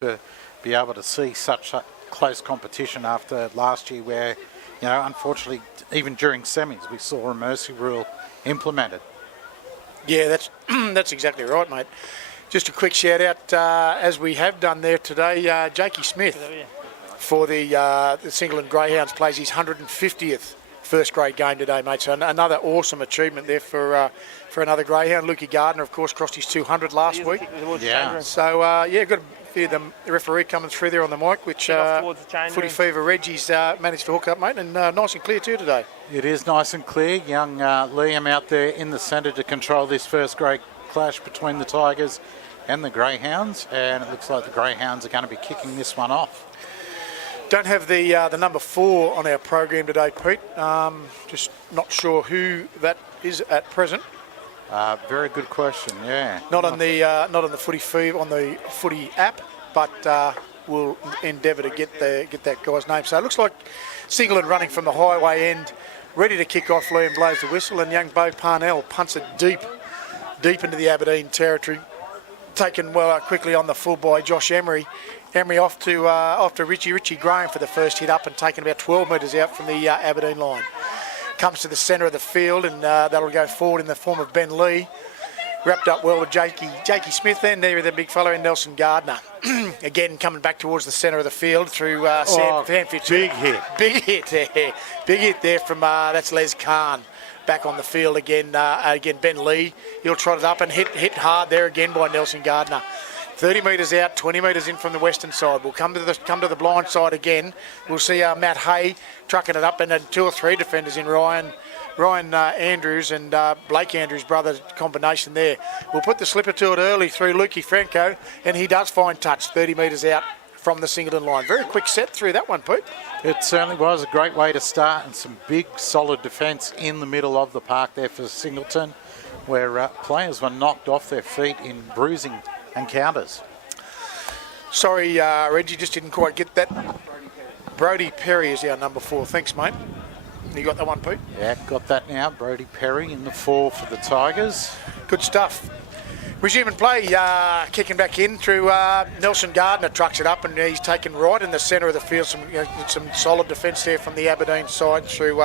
to be able to see such a close competition after last year where, unfortunately, even during semis, we saw a mercy rule implemented. Yeah, that's exactly right, mate. Just a quick shout out, as we have done there today, Jakey Smith for the Singleton Greyhounds plays his 150th first grade game today, mate. So another awesome achievement there for another Greyhound. Lukey Gardner, of course, crossed his 200 last week. Yeah. So, got a few of the referee coming through there on the mic, which Footy Fever Reggie's managed to hook up, mate, and nice and clear too today. It is nice and clear. Young Liam out there in the centre to control this first grade clash between the Tigers and the Greyhounds, and it looks like the Greyhounds are going to be kicking this one off. Don't have the number 4 on our program today, Pete. Just not sure who that is at present. Very good question. Yeah. Not on the Footy Fever on the Footy app, but we'll endeavour to get that guy's name. So it looks like Singleton running from the highway end, ready to kick off. Liam blows the whistle, and young Bo Parnell punts it deep into the Aberdeen territory. Taken quickly on the full by Josh Emery. Emery off to Richie Graham for the first hit up and taken about 12 metres out from the Aberdeen line. Comes to the centre of the field, and that'll go forward in the form of Ben Lee. Wrapped up well with Jakey Smith then there with the big fellow in Nelson Gardner. Again, coming back towards the centre of the field through Sam Fitzgerald. Big hit there from that's Les Khan. Back on the field again. Ben Lee. He'll trot it up and hit hard there again by Nelson Gardner. 30 metres out, 20 metres in from the western side. We'll come to the blind side again. We'll see Matt Hay trucking it up, and then 2 or 3 defenders in Ryan Andrews and Blake Andrews' brother combination there. We'll put the slipper to it early through Lukey Franco, and he does find touch 30 metres out from the Singleton line. Very quick set through that one, Pete. It certainly was a great way to start, and some big solid defence in the middle of the park there for Singleton, where players were knocked off their feet in bruising encounters. Sorry, Reggie, just didn't quite get that. Brodie Perry is our number 4. Thanks, mate. You got that one, Pete? Yeah, got that now. Brodie Perry in the 4 for the Tigers. Good stuff. Resuming play, kicking back in through Nelson Gardner, trucks it up, and he's taken right in the centre of the field. Some solid defence there from the Aberdeen side through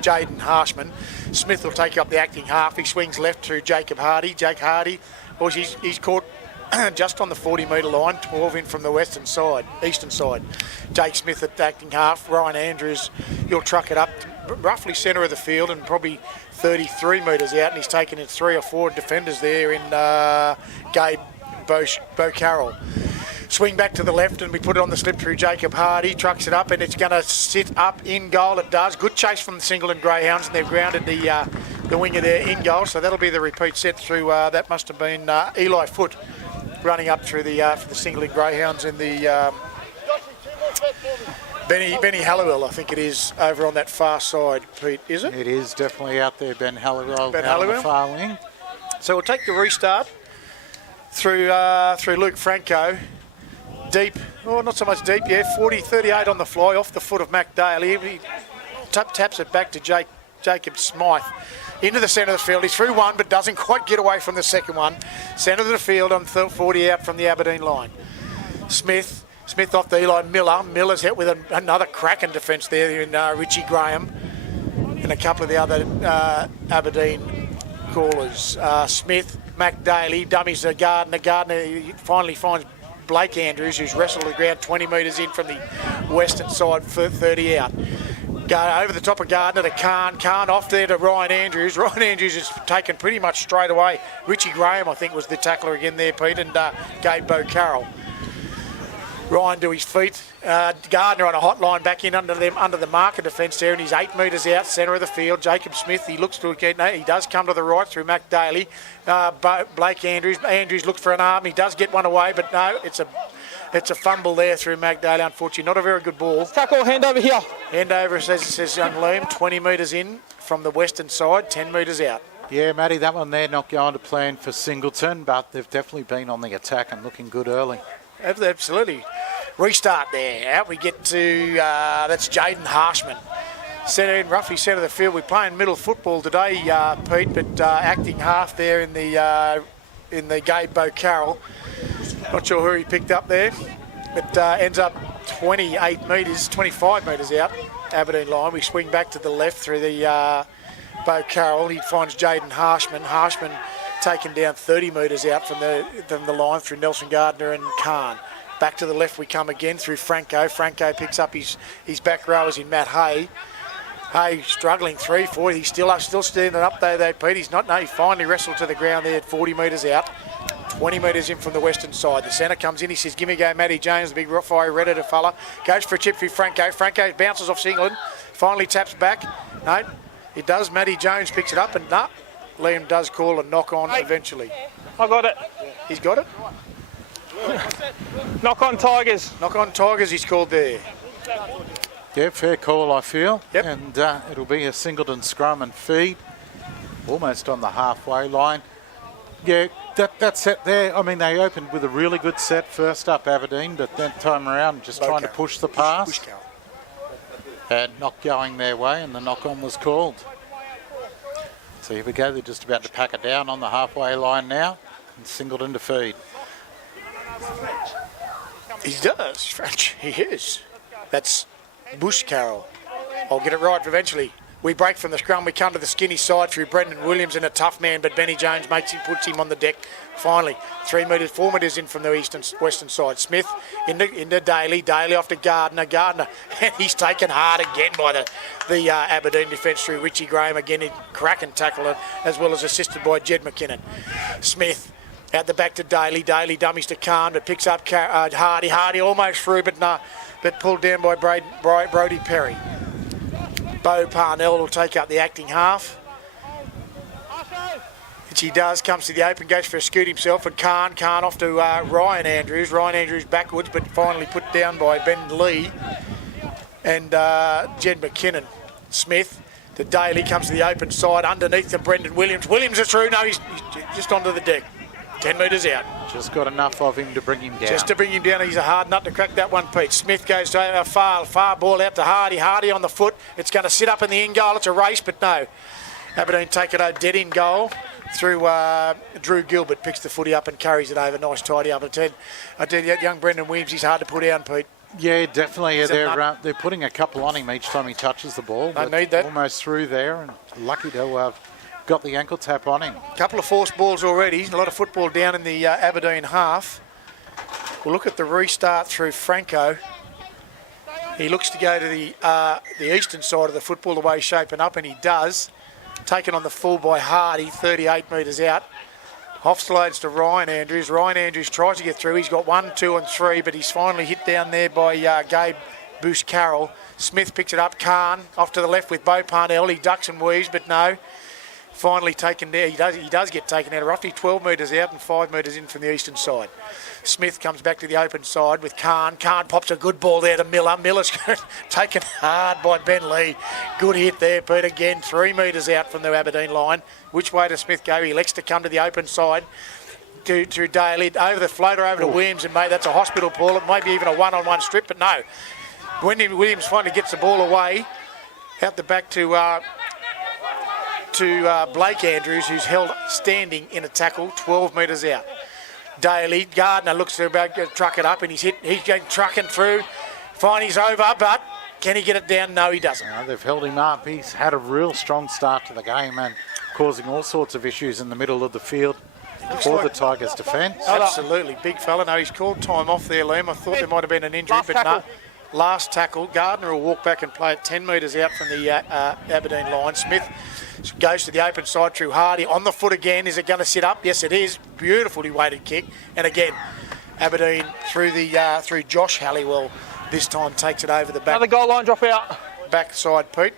Jaden Harshman. Smith will take up the acting half. He swings left through Jake Hardy. Well, he's caught just on the 40-metre line, 12 in from the eastern side. Jake Smith at the acting half. Ryan Andrews, he'll truck it up roughly centre of the field and probably 33 metres out, and he's taken in 3 or 4 defenders there in Gabe Bo Carroll. Swing back to the left, and we put it on the slip through Jacob Hardy. Trucks it up, and it's going to sit up in goal. It does. Good chase from the Singleton Greyhounds, and they've grounded the winger there in goal. So that'll be the repeat set through. That must have been Eli Foote running up through for the Singleton Greyhounds in the Benny Halliwell, I think it is, over on that far side, Pete, is it? It is definitely out there, Ben Halliwell, on the far wing. So we'll take the restart through Luke Franco. Deep, not so much deep, 40-38 on the fly, off the foot of Mac Daly. He taps it back to Jacob Smythe. Into the centre of the field. He's through one, but doesn't quite get away from the second one. Centre of the field on 40 out from the Aberdeen line. Smith off the Eli Miller. Miller's hit with another cracking defence there in Richie Graham and a couple of the other Aberdeen callers. Smith, Mac Daly, dummies to Gardner. Gardner finally finds Blake Andrews, who's wrestled the ground 20 metres in from the western side for 30 out. Go over the top of Gardner to Khan off there to Ryan Andrews. Ryan Andrews is taken pretty much straight away. Richie Graham, I think, was the tackler again there, Pete, and Gabe Bo Carroll. Ryan to his feet. Gardner on a hot line back in under the marker defence there, and he's 8 metres out, centre of the field. Jacob Smith, he looks to get. He does come to the right through Mac Daly. Blake Andrews. Andrews looks for an arm. He does get one away, but no, it's a fumble there through Mac Daly, unfortunately. Not a very good ball. Tackle, hand over here. Hand over, says young Liam. 20 metres in from the western side, 10 metres out. Yeah, Matty, that one there not going to plan for Singleton, but they've definitely been on the attack and looking good early. Absolutely. Restart there. Out we get to, that's Jaden Harshman. Roughly centre of the field. We're playing middle football today, Pete, but acting half there in the Gabe Bo Carroll. Not sure who he picked up there. It ends up 28 metres, 25 metres out, Aberdeen line. We swing back to the left through the Bo Carroll. He finds Jaden Harshman. Harshman taken down 30 metres out from the line through Nelson Gardner and Kahn. Back to the left we come again through Franco. Franco picks up his back rowers in Matt Hay. Hay struggling 3-4. He's still standing up there, Pete. He's not. No, he finally wrestled to the ground there at 40 metres out. 20 metres in from the western side. The centre comes in. He says, "Give me a go, Matty Jones," the big fiery redditor fella. Goes for a chip through Franco. Franco bounces off Singleton. Finally taps back. No, it does. Matty Jones picks it up and no. Liam does call a knock on eventually. I got it. He's got it. Knock on Tigers. Knock on Tigers, he's called there. Yeah, fair call, I feel. Yep. And it'll be a Singleton scrum and feed, almost on the halfway line. Yeah, that set there, I mean, they opened with a really good set first up, Aberdeen, but that time around just trying to push the pass. And not going their way, and the knock-on was called. So here we go, they're just about to pack it down on the halfway line now, and Singleton to feed. He does, French. He is. That's Bush Carroll. I'll get it right eventually. We break from the scrum. We come to the skinny side through Brendan Williams and a tough man, but Benny Jones puts him on the deck. Finally, 3 metres, 4 metres in from the western side. Smith into Daly. Daly off to Gardner. Gardner, and he's taken hard again by the Aberdeen defence through Richie Graham. Again, in cracking tackle, as well as assisted by Jed McKinnon. Smith out the back to Daly. Daly dummies to Kahn, but picks up Hardy. Hardy almost through, but pulled down by Brody Perry. Bo Parnell will take up the acting half. Which he does, comes to the open, goes for a scoot himself, and Kahn off to Ryan Andrews. Ryan Andrews backwards, but finally put down by Ben Lee and Jed McKinnon. Smith to Daly, comes to the open side, underneath to Brendan Williams. Williams is through, no, he's just onto the deck. 10 metres out. Just got enough of him to bring him down. Just to bring him down. He's a hard nut to crack that one, Pete. Smith goes to a far ball out to Hardy. Hardy on the foot. It's going to sit up in the in goal. It's a race, but no. Aberdeen take it out dead in goal through Drew Gilbert. Picks the footy up and carries it over. Nice tidy up. I tell you, that young Brendan Williams, he's hard to put down, Pete. Yeah, definitely. They're putting a couple on him each time he touches the ball. They need that. Almost through there, and lucky to have got the ankle tap on him. A couple of forced balls already. A lot of football down in the Aberdeen half. We'll look at the restart through Franco. He looks to go to the eastern side of the football, the way he's shaping up, and he does. Taken on the full by Hardy, 38 metres out. Offloads to Ryan Andrews. Ryan Andrews tries to get through. He's got 1, 2 and 3, but he's finally hit down there by Gabe Bush Carroll. Smith picks it up. Kahn off to the left with Bo Parnell. He ducks and weaves, but no. Finally taken there. He does get taken out, roughly 12 metres out and 5 metres in from the eastern side. Smith comes back to the open side with Kahn. Kahn pops a good ball there to Miller. Miller's taken hard by Ben Lee. Good hit there, Pete. Again, 3 metres out from the Aberdeen line. Which way does Smith go? He elects to come to the open side to Daly. Over the floater over to Williams, and mate, that's a hospital ball. It may be even a one-on-one strip, but no. When Williams finally gets the ball away, out the back to Blake Andrews, who's held standing in a tackle 12 metres out. Daly, Gardner looks to about to truck it up, and he's going trucking through. Fine, he's over, but can he get it down? No, he doesn't. No, they've held him up. He's had a real strong start to the game and causing all sorts of issues in the middle of the field for the Tigers' defence. Absolutely, big fella. No, he's called time off there, Liam. I thought there might have been an injury, but no. Last tackle. Gardner will walk back and play it 10 metres out from the Aberdeen line. Smith goes to the open side through Hardy. On the foot again. Is it going to sit up? Yes, it is. Beautifully weighted kick. And again, Aberdeen through Josh Halliwell this time takes it over the back. Another goal line drop out. Backside, Pete.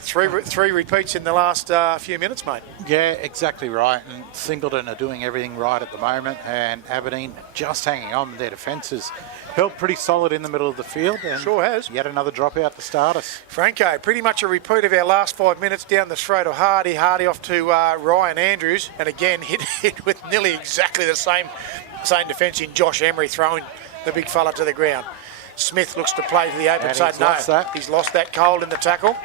Three repeats in the last few minutes, mate. Yeah, exactly right. And Singleton are doing everything right at the moment, and Aberdeen just hanging on. Their defence has held pretty solid in the middle of the field. And sure has. Yet another dropout to start us. Franco, pretty much a repeat of our last 5 minutes down the throat of Hardy. Hardy off to Ryan Andrews, and again hit with nearly exactly the same defence in Josh Emery, throwing the big fella to the ground. Smith looks to play to the open side. No, he's lost that cold in the tackle.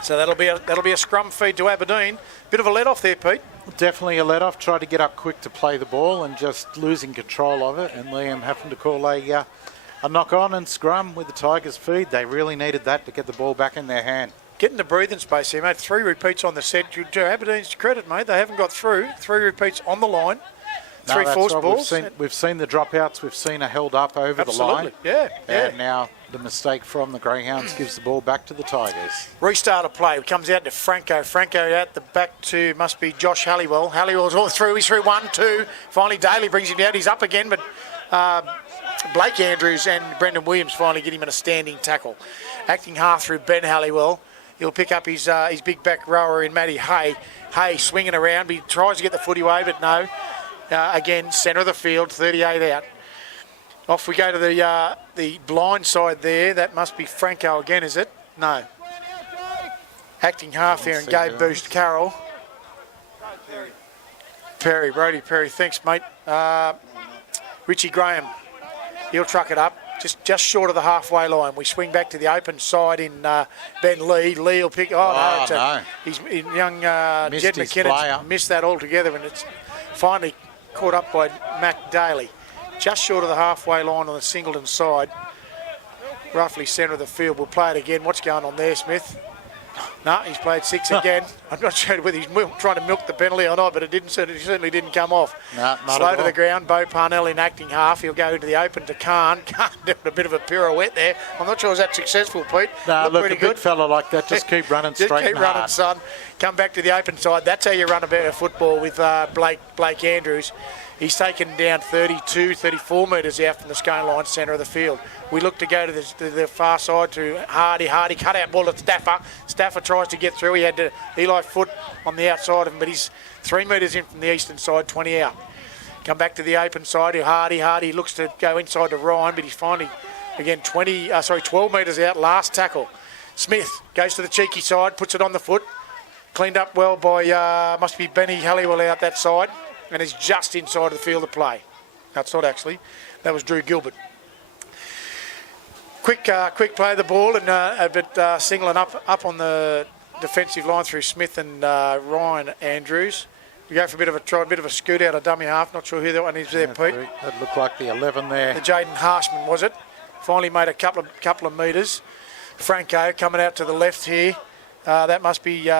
So that'll be a scrum feed to Aberdeen. Bit of a let-off there, Pete. Definitely a let-off. Tried to get up quick to play the ball and just losing control of it. And Liam having to call a a knock on and scrum with the Tigers feed. They really needed that to get the ball back in their hand. Getting the breathing space here, mate. 3 repeats on the set. To Aberdeen's credit, mate, they haven't got through. 3 repeats on the line. 3 that's forced right. balls. We've seen the dropouts. We've seen a held up over the line. Yeah. And now the mistake from the Greyhounds gives the ball back to the Tigers. Restart of play. It comes out to Franco. Franco out the back to, must be Josh Halliwell. Halliwell's all through. He's through 1, 2. Finally, Daly brings him down. He's up again, but Blake Andrews and Brendan Williams finally get him in a standing tackle. Acting half through Ben Halliwell. He'll pick up his big back rower in Matty Hay. Hay swinging around. He tries to get the footy away, but no. Again, centre of the field, 38 out. Off we go to the blind side there. That must be Franco again, is it? No. Acting half here and gave boost Carroll. Brody Perry, thanks, mate. Richie Graham, he'll truck it up. Just short of the halfway line. We swing back to the open side in Ben Lee. Lee will pick... no. He's young Jed McKinnon missed that altogether, and it's finally caught up by Matt Daly. Just short of the halfway line on the Singleton side. Roughly centre of the field. We'll play it again. What's going on there, Smith? No, he's played 6 again. I'm not sure whether he's trying to milk the penalty or not, but it certainly didn't come off. No, slow to the ground. Bo Parnell in acting half. He'll go into the open to Khan. Khan doing a bit of a pirouette there. I'm not sure was that successful, Pete. No, look, a big fella like that, just keep running straight and hard. Keep running, son. Come back to the open side. That's how you run a better football with Blake Andrews. He's taken down 32, 34 metres out from the scone line, centre of the field. We look to go to the far side to Hardy. Hardy cut out ball at Stafford. Stafford tries to get through. He had Eli Foot on the outside of him, but he's 3 metres in from the eastern side, 20 out. Come back to the open side. Hardy looks to go inside to Ryan, but he's finally, again, 12 metres out, last tackle. Smith goes to the cheeky side, puts it on the foot. Cleaned up well by, must be Benny Halliwell out that side. And is just inside of the field of play. Outside, actually. That was Drew Gilbert. Quick play of the ball, and but Singleton up on the defensive line through Smith and Ryan Andrews. We go for a bit of a scoot out of dummy half. Not sure who that one is there, Pete. That looked like the 11 there. The Jaden Harshman, was it? Finally made a couple of metres. Franco coming out to the left here. That must be...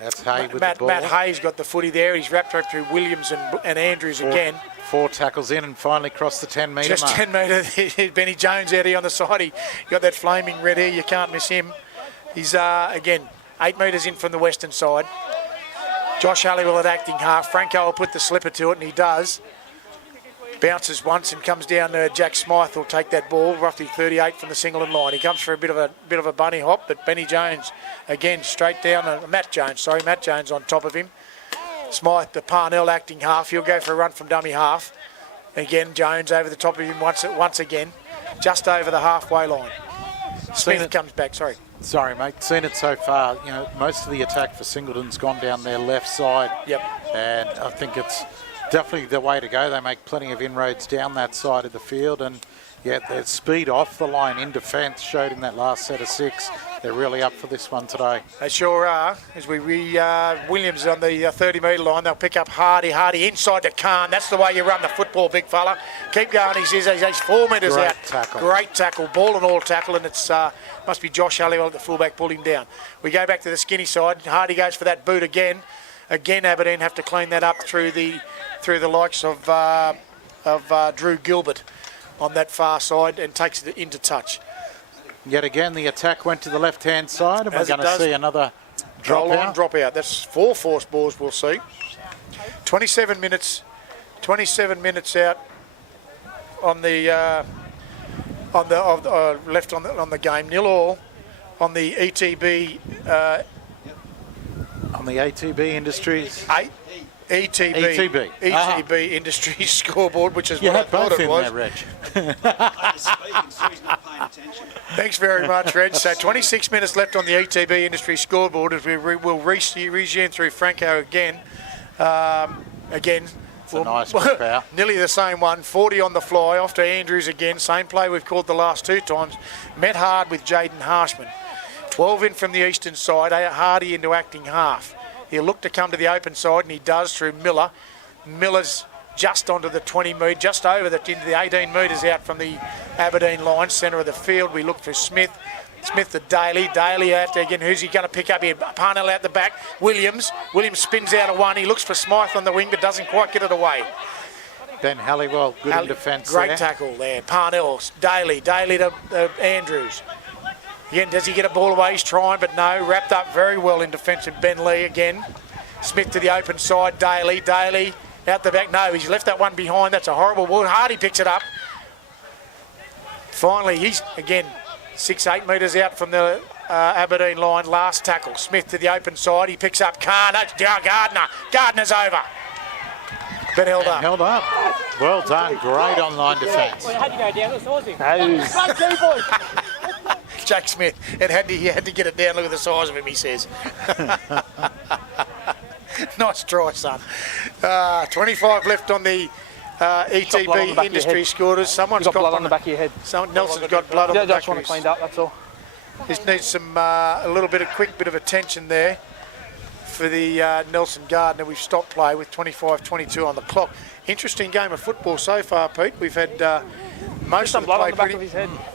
That's Hay with the ball. Matt Hay's got the footy there. He's wrapped up through Williams and Andrews again. 4 tackles in and finally crossed the 10 metre mark. Just 10 metre. Benny Jones out here on the side. He got that flaming red hair. You can't miss him. He's, again, 8 metres in from the western side. Josh Halliwell at acting half. Franco will put the slipper to it, and he does. Bounces once and comes down to Jack Smythe. Will take that ball, roughly 38 from the Singleton line. He comes for a bit of a bunny hop, but Benny Jones again straight down. Matt Jones on top of him. Smythe, the Parnell acting half. He'll go for a run from dummy half. Again, Jones over the top of him once again, just over the halfway line. Smith comes back. Sorry, mate. Seen it so far. You know, most of the attack for Singleton's gone down their left side. Yep. And I think it's definitely the way to go. They make plenty of inroads down that side of the field, and their speed off the line in defence showed in that last set of 6. They're really up for this one today. They sure are. As Williams on the 30 metre line, they'll pick up Hardy inside to Khan. That's the way you run the football, big fella. Keep going. He's 4 metres out. Great tackle, ball and all tackle, and it's must be Josh Halliwell at the fullback pulled him down. We go back to the skinny side. Hardy goes for that boot again. Again, Aberdeen have to clean that up through the likes of Drew Gilbert on that far side and takes it into touch. Yet again, the attack went to the left-hand side, and we're going to see another drop out. That's 4 forced balls we'll see. 27 minutes out on the left on the game. 0-0 on the ETB. On the ATB Industries. ETB Industries scoreboard, which is what I thought it was. There, Reg. Thanks very much, Reg. So 26 minutes left on the ETB Industries scoreboard as we will resume through Franco again. It's a nice power. Nearly the same one. 40 on the fly, off to Andrews again. Same play we've called the last 2 times. Met hard with Jaden Harshman. 12 in from the eastern side, Hardy into acting half. He'll look to come to the open side, and he does through Miller. Miller's just onto the 20 metre, just over into the 18 metres out from the Aberdeen line, centre of the field. We look for Smith. Smith to Daly. Daly out there again. Who's he going to pick up here? Parnell out the back. Williams. Williams spins out of one. He looks for Smythe on the wing, but doesn't quite get it away. Ben Halliwell, good in defence. Great tackle there. Parnell. Daly. Daly to Andrews. Again, does he get a ball away? He's trying, but no. Wrapped up very well in defence. And Ben Lee again. Smith to the open side. Daly. Daly out the back. No, he's left that one behind. That's a horrible ball. Hardy picks it up. Finally, he's again 6-8 metres out from the Aberdeen line. Last tackle. Smith to the open side. He picks up Gardner. Gardner's over. But held up. Held up. Well done. Great online defence. Well, how do you go down? It's Aussie. Jack Smith. He had to get it down. Look at the size of him, he says. Nice try, son. 25 left on the ETB industry scorers. Someone's got blood on the back of your head. Nelson's got blood on the back. Just want to clean up, that's all. This needs some a little bit of quick bit of attention there for the Nelson Gardner. We've stopped play with 25-22 on the clock. Interesting game of football so far, Pete. We've had most of the play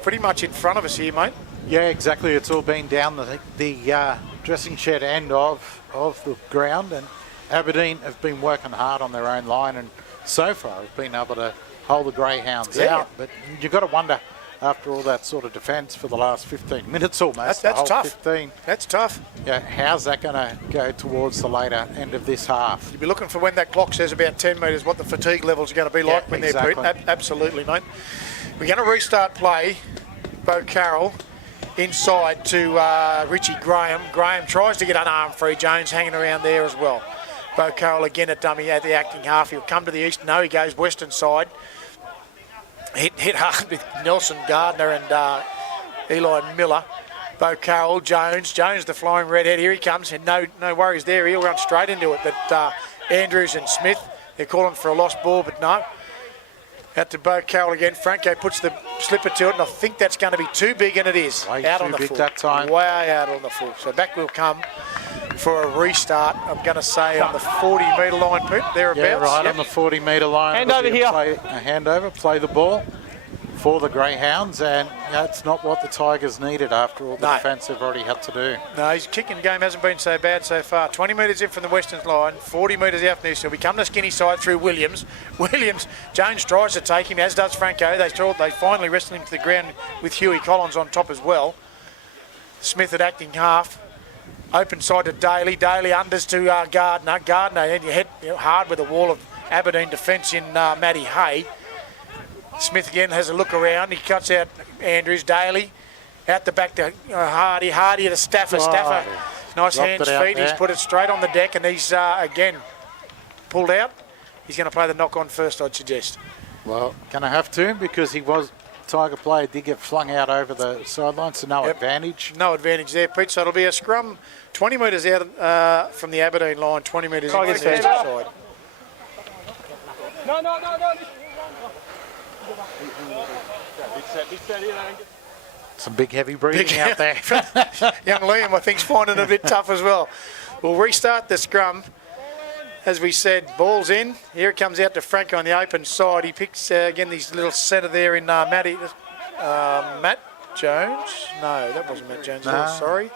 pretty much in front of us here, mate. Yeah, exactly. It's all been down the dressing shed end of the ground, and Aberdeen have been working hard on their own line, and so far have been able to hold the Greyhounds out. But you've got to wonder, after all that sort of defence for the last 15 minutes almost, that's tough. 15, that's tough. Yeah, how's that going to go towards the later end of this half? You'll be looking for when that clock says about 10 metres what the fatigue levels are going to be like when they're Pete. Absolutely, mate. We're going to restart play. Bo Carroll inside to Richie Graham. Graham tries to get unarmed free. Jones hanging around there as well. Bo Carroll again at dummy at the acting half. He'll come to the east. No, he goes western side. Hit hard with Nelson Gardner and Eli Miller. Bo Carroll, Jones the flying redhead. Here he comes, and no worries there. He'll run straight into it. But Andrews and Smith, they're calling for a lost ball, but no. Out to Bo Carroll again. Franco puts the slipper to it, and I think that's going to be too big, and it is. Way out too on the big full. that time. Way out on the full. So back will come for a restart. I'm going to say on the 40-metre line, Pete, thereabouts. Yeah, right on the 40-metre line. Hand over here. A handover, play the ball for the Greyhounds, and that's not what the Tigers needed after all the defence they've already had to do. No, his kicking game hasn't been so bad so far. 20 metres in from the western line, 40 metres out from the east. He'll become the skinny side through Williams. Jones tries to take him, as does Franco. They finally wrestle him to the ground with Huey Collins on top as well. Smith at acting half. Open side to Daly. Daly unders to Gardner. Gardner, and you hit hard with the wall of Aberdeen defence in Matty Hay. Smith again has a look around. He cuts out Andrews. Daly out the back to Hardy. Hardy to Stafford. Stafford, nice hands, feet. He's put it straight on the deck, and he's again pulled out. He's going to play the knock on first, I'd suggest. Well, going to have to, because Tiger player did get flung out over the sideline, so no advantage. No advantage there, Pete. So it'll be a scrum 20 metres out from the Aberdeen line, 20 metres in the eastern side. No. Some big heavy breathing out there. Young Liam, I think, is finding it a bit tough as well. We'll restart the scrum. As we said, ball's in. Here it comes out to Franco on the open side. He picks, again, these little centre there in Matt Jones. No, that wasn't Matt Jones. No. Sorry.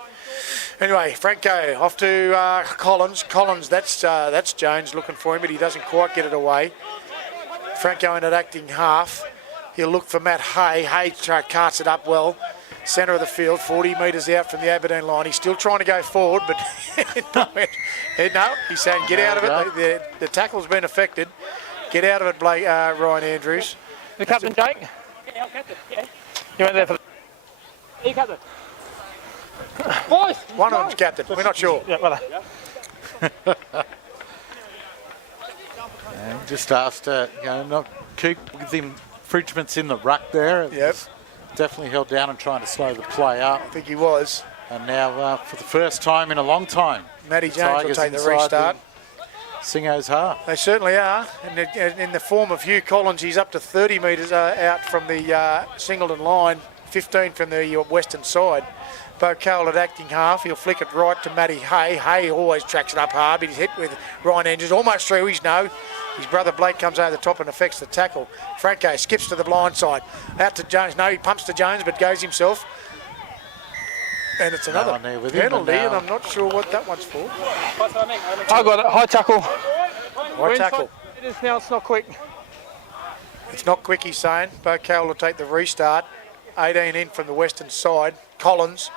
Anyway, Franco off to Collins. Collins, that's Jones looking for him, but he doesn't quite get it away. Franco in at acting half. He'll look for Matt Hay. Hay carts it up well. Centre of the field, 40 metres out from the Aberdeen line. He's still trying to go forward, but no, he's saying get out of it. The tackle's been affected. Get out of it, Ryan Andrews. The captain, Jake? Yeah, I'll captain. Yeah. You went there for the... You captain. Boys! One of them's captain. We're not sure. Yeah, well, just asked to not keep with the infringements in the ruck there. Yep. Definitely held down and trying to slow the play up. I think he was. And now, for the first time in a long time, Matty Jones will take the restart. Singo's half. They certainly are. And in the form of Hugh Collins, he's up to 30 metres out from the Singleton line, 15 from the western side. Bengalla at acting half. He'll flick it right to Matty Hay. Hay always tracks it up hard, but he's hit with Ryan Andrews. Almost through his no. His brother Blake comes over the top and affects the tackle. Franco skips to the blind side. Out to Jones. No, he pumps to Jones, but goes himself. And it's another penalty, and I'm not sure what that one's for. I got it. High tackle. High tackle. It is now. It's not quick. It's not quick, he's saying. Bengalla will take the restart. 18 in from the western side. Collins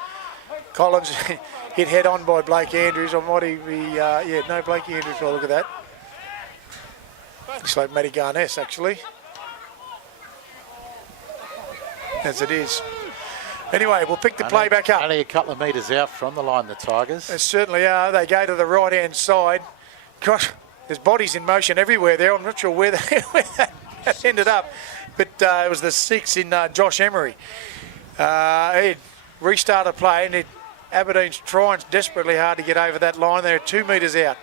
hit head on by Blake Andrews. Or might he be, no, Blake Andrews. Well, look at that. Looks like Matty Garness, actually. As it is. Anyway, we'll pick the play back up. Only a couple of metres out from the line, the Tigers. They certainly are. They go to the right-hand side. Gosh, there's bodies in motion everywhere there. I'm not sure where that ended up. But it was the 6 in Josh Emery. He restarted play, and Aberdeen's trying desperately hard to get over that line. They're 2 metres out.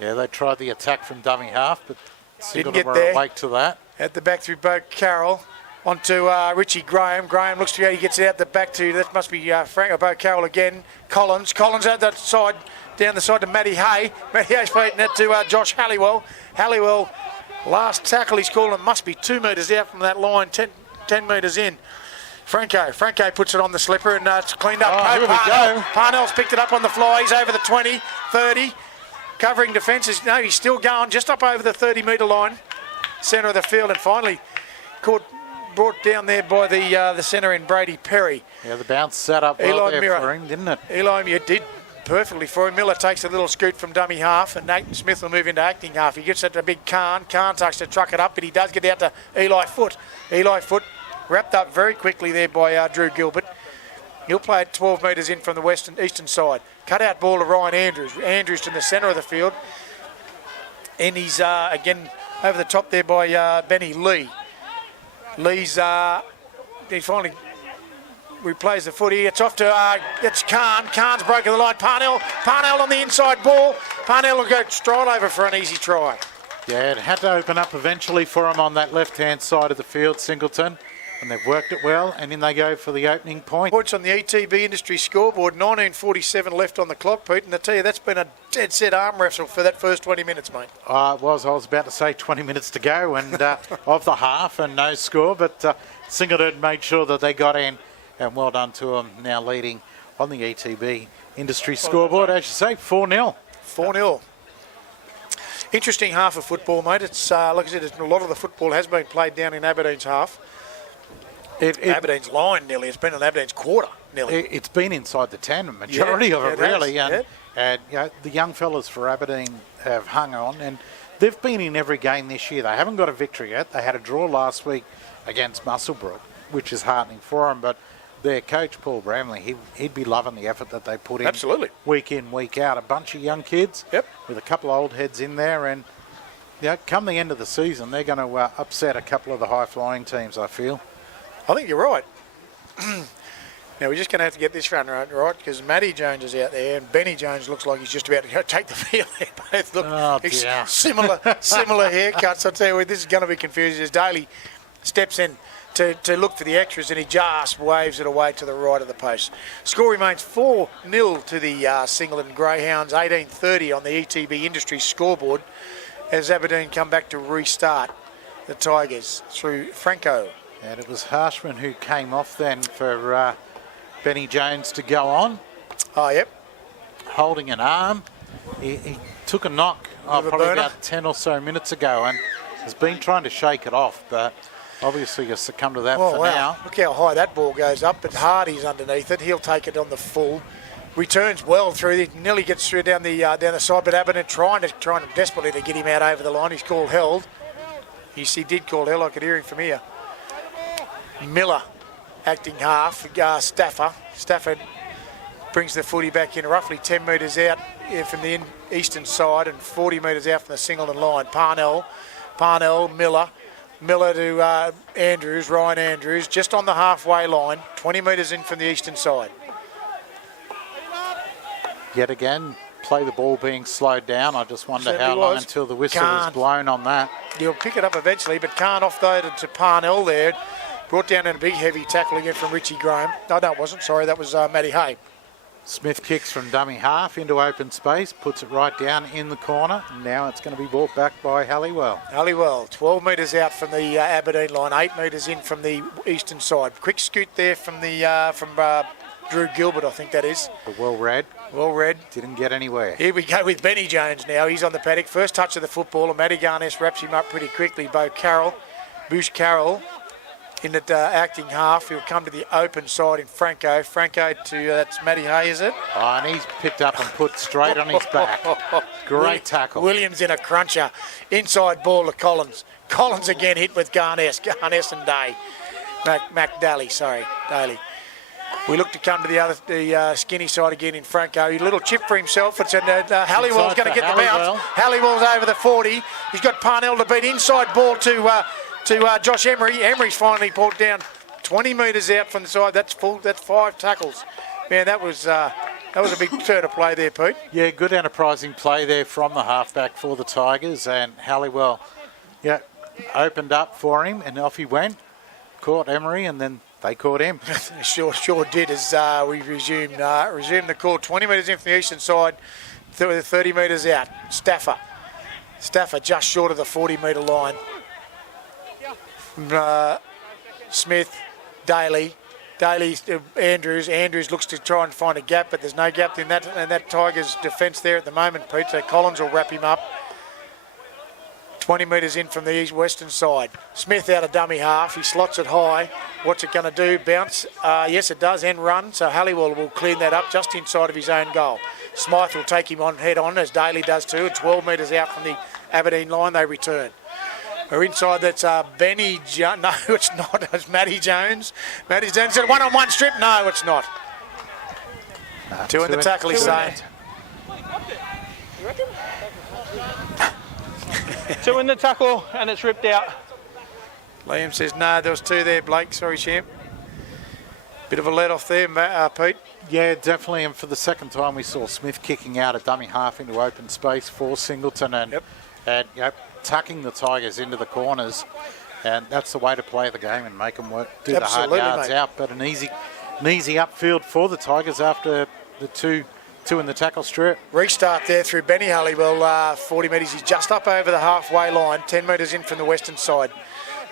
Yeah, they tried the attack from dummy half, but Singleton were there. awake to that. At the back through Bo Carroll. Onto Richie Graham. Graham looks to go. He gets it out the back to, that must be Frank or Bo Carroll again. Collins out that side, down the side to Matty Hay. Matty Hay's playing that to Josh Halliwell. Halliwell, last tackle he's calling, must be 2 metres out from that line, 10 metres in. Franco puts it on the slipper and it's cleaned up. Oh, here we go. Parnell's picked it up on the fly. He's over the 20, 30. Covering defences. No, he's still going just up over the 30-metre line. Centre of the field, and finally brought down there by the centre in Brady Perry. Yeah, the bounce set up well there for him, didn't it? Eli did perfectly for him. Miller takes a little scoot from dummy half, and Nathan Smith will move into acting half. He gets it to big Khan. Khan tucks to truck it up, but he does get out to Eli Foot. Eli Foot wrapped up very quickly there by Drew Gilbert. He'll play it 12 metres in from the eastern side. Cut out ball to Ryan Andrews. Andrews in the centre of the field. And he's again over the top there by Benny Lee. Lee's, he finally replays the footy. It's off to, it's Khan. Khan's broken the line. Parnell on the inside ball. Parnell will go straight over for an easy try. Yeah, it had to open up eventually for him on that left-hand side of the field, Singleton. And they've worked it well, and in they go for the opening point. Points on the ETB industry scoreboard, 19:47 left on the clock, Pete, and I tell you, that's been a dead-set arm wrestle for that first 20 minutes, mate. It was. I was about to say 20 minutes to go, and of the half, and no score, but Singleton made sure that they got in, and well done to them, now leading on the ETB industry scoreboard, as you say, 4-0. 4-0. Interesting half of football, mate. It's like I said, a lot of the football has been played down in Aberdeen's half. Aberdeen's line nearly. It's been an Aberdeen's quarter nearly. It's been inside the 10, majority of it really. Has, and the young fellas for Aberdeen have hung on, and they've been in every game this year. They haven't got a victory yet. They had a draw last week against Musselbrook, which is heartening for them. But their coach, Paul Bramley, he'd be loving the effort that they put in. Absolutely. Week in, week out. A bunch of young kids with a couple of old heads in there. And come the end of the season, they're going to upset a couple of the high-flying teams, I feel. I think you're right. Now, we're just going to have to get this run right, because Matty Jones is out there, and Benny Jones looks like he's just about to go take the field. They both look similar haircuts. I tell you what, this is going to be confusing as Daly steps in to look for the extras, and he just waves it away to the right of the post. Score remains 4-0 to the Singleton Greyhounds, 18:30 on the ETB Industries scoreboard, as Aberdeen come back to restart the Tigers through Franco. And it was Harshman who came off then for Benny Jones to go on. Oh, yep. Holding an arm. He took a knock probably about 10 or so minutes ago and has been trying to shake it off, but obviously has succumbed to that for now. Look how high that ball goes up, but Hardy's underneath it. He'll take it on the full. Returns well through. He nearly gets through down the side, but Aberdeen trying desperately to get him out over the line. He's called held. He did call held. I could hear him from here. Miller acting half, Stafford brings the footy back in roughly 10 metres out from the eastern side and 40 metres out from the Singleton line. Parnell, Miller to Andrews, Ryan Andrews, just on the halfway line, 20 metres in from the eastern side. Yet again, play the ball being slowed down. I just wonder Certainly how long was. until the whistle Can't. is blown on that. He'll pick it up eventually, but can't offload it to Parnell there. Brought down in a big heavy tackle again from Richie Graham. No, it wasn't. Sorry, that was Matty Hay. Smith kicks from dummy half into open space, puts it right down in the corner. Now it's going to be brought back by Halliwell. Halliwell, 12 metres out from the Aberdeen line, 8 metres in from the eastern side. Quick scoot there from Drew Gilbert, I think that is. But well read. Well read. Didn't get anywhere. Here we go with Benny Jones now. He's on the paddock. First touch of the football, and Matty Garness wraps him up pretty quickly. Bush Carroll in the acting half. He'll come to the open side in Franco. Franco to, that's Matty Hay, is it? Oh, and he's picked up and put straight on his back. Great tackle. Williams in a cruncher. Inside ball to Collins. Collins again hit with Garness and Day. Daly. We look to come to the skinny side again in Franco. A little chip for himself. It's Halliwell's going to get the bounce. Halliwell's over the 40. He's got Parnell to beat. Inside ball to Josh Emery. Emery's finally pulled down 20 metres out from the side. That's full. That's 5 tackles. Man, that was a big turn of play there, Pete. Yeah, good enterprising play there from the halfback for the Tigers, and Halliwell, opened up for him, and off he went. Caught Emery, and then they caught him. Sure did as we resumed the call. 20 metres in from the eastern side, 30 metres out. Stafford just short of the 40-metre line. Smith, Daly, Andrews looks to try and find a gap, but there's no gap in that Tigers defence there at the moment, Pete. So Collins will wrap him up. 20 metres in from the east-western side. Smith out of dummy half. He slots it high. What's it going to do? Bounce? Yes, it does. End run. So Halliwell will clean that up just inside of his own goal. Smythe will take him on head-on, as Daly does too. 12 metres out from the Aberdeen line, they return. We're inside, that's Benny Jones. No, it's not. It's Matty Jones. Matty Jones said one-on-one strip. No, it's not. Two in the tackle, he's saying. Two in the tackle, and it's ripped out. Liam says, no, there was 2 there, Blake. Sorry, champ. Bit of a let off there, Pete. Yeah, definitely. And for the second time, we saw Smith kicking out a dummy half into open space for Singleton and tucking the Tigers into the corners. And that's the way to play the game and make them work, do Absolutely, the hard yards out. But an easy upfield for the Tigers after the two in the tackle strip. Restart there through Benny Halliwell, 40 metres. He's just up over the halfway line, 10 metres in from the western side.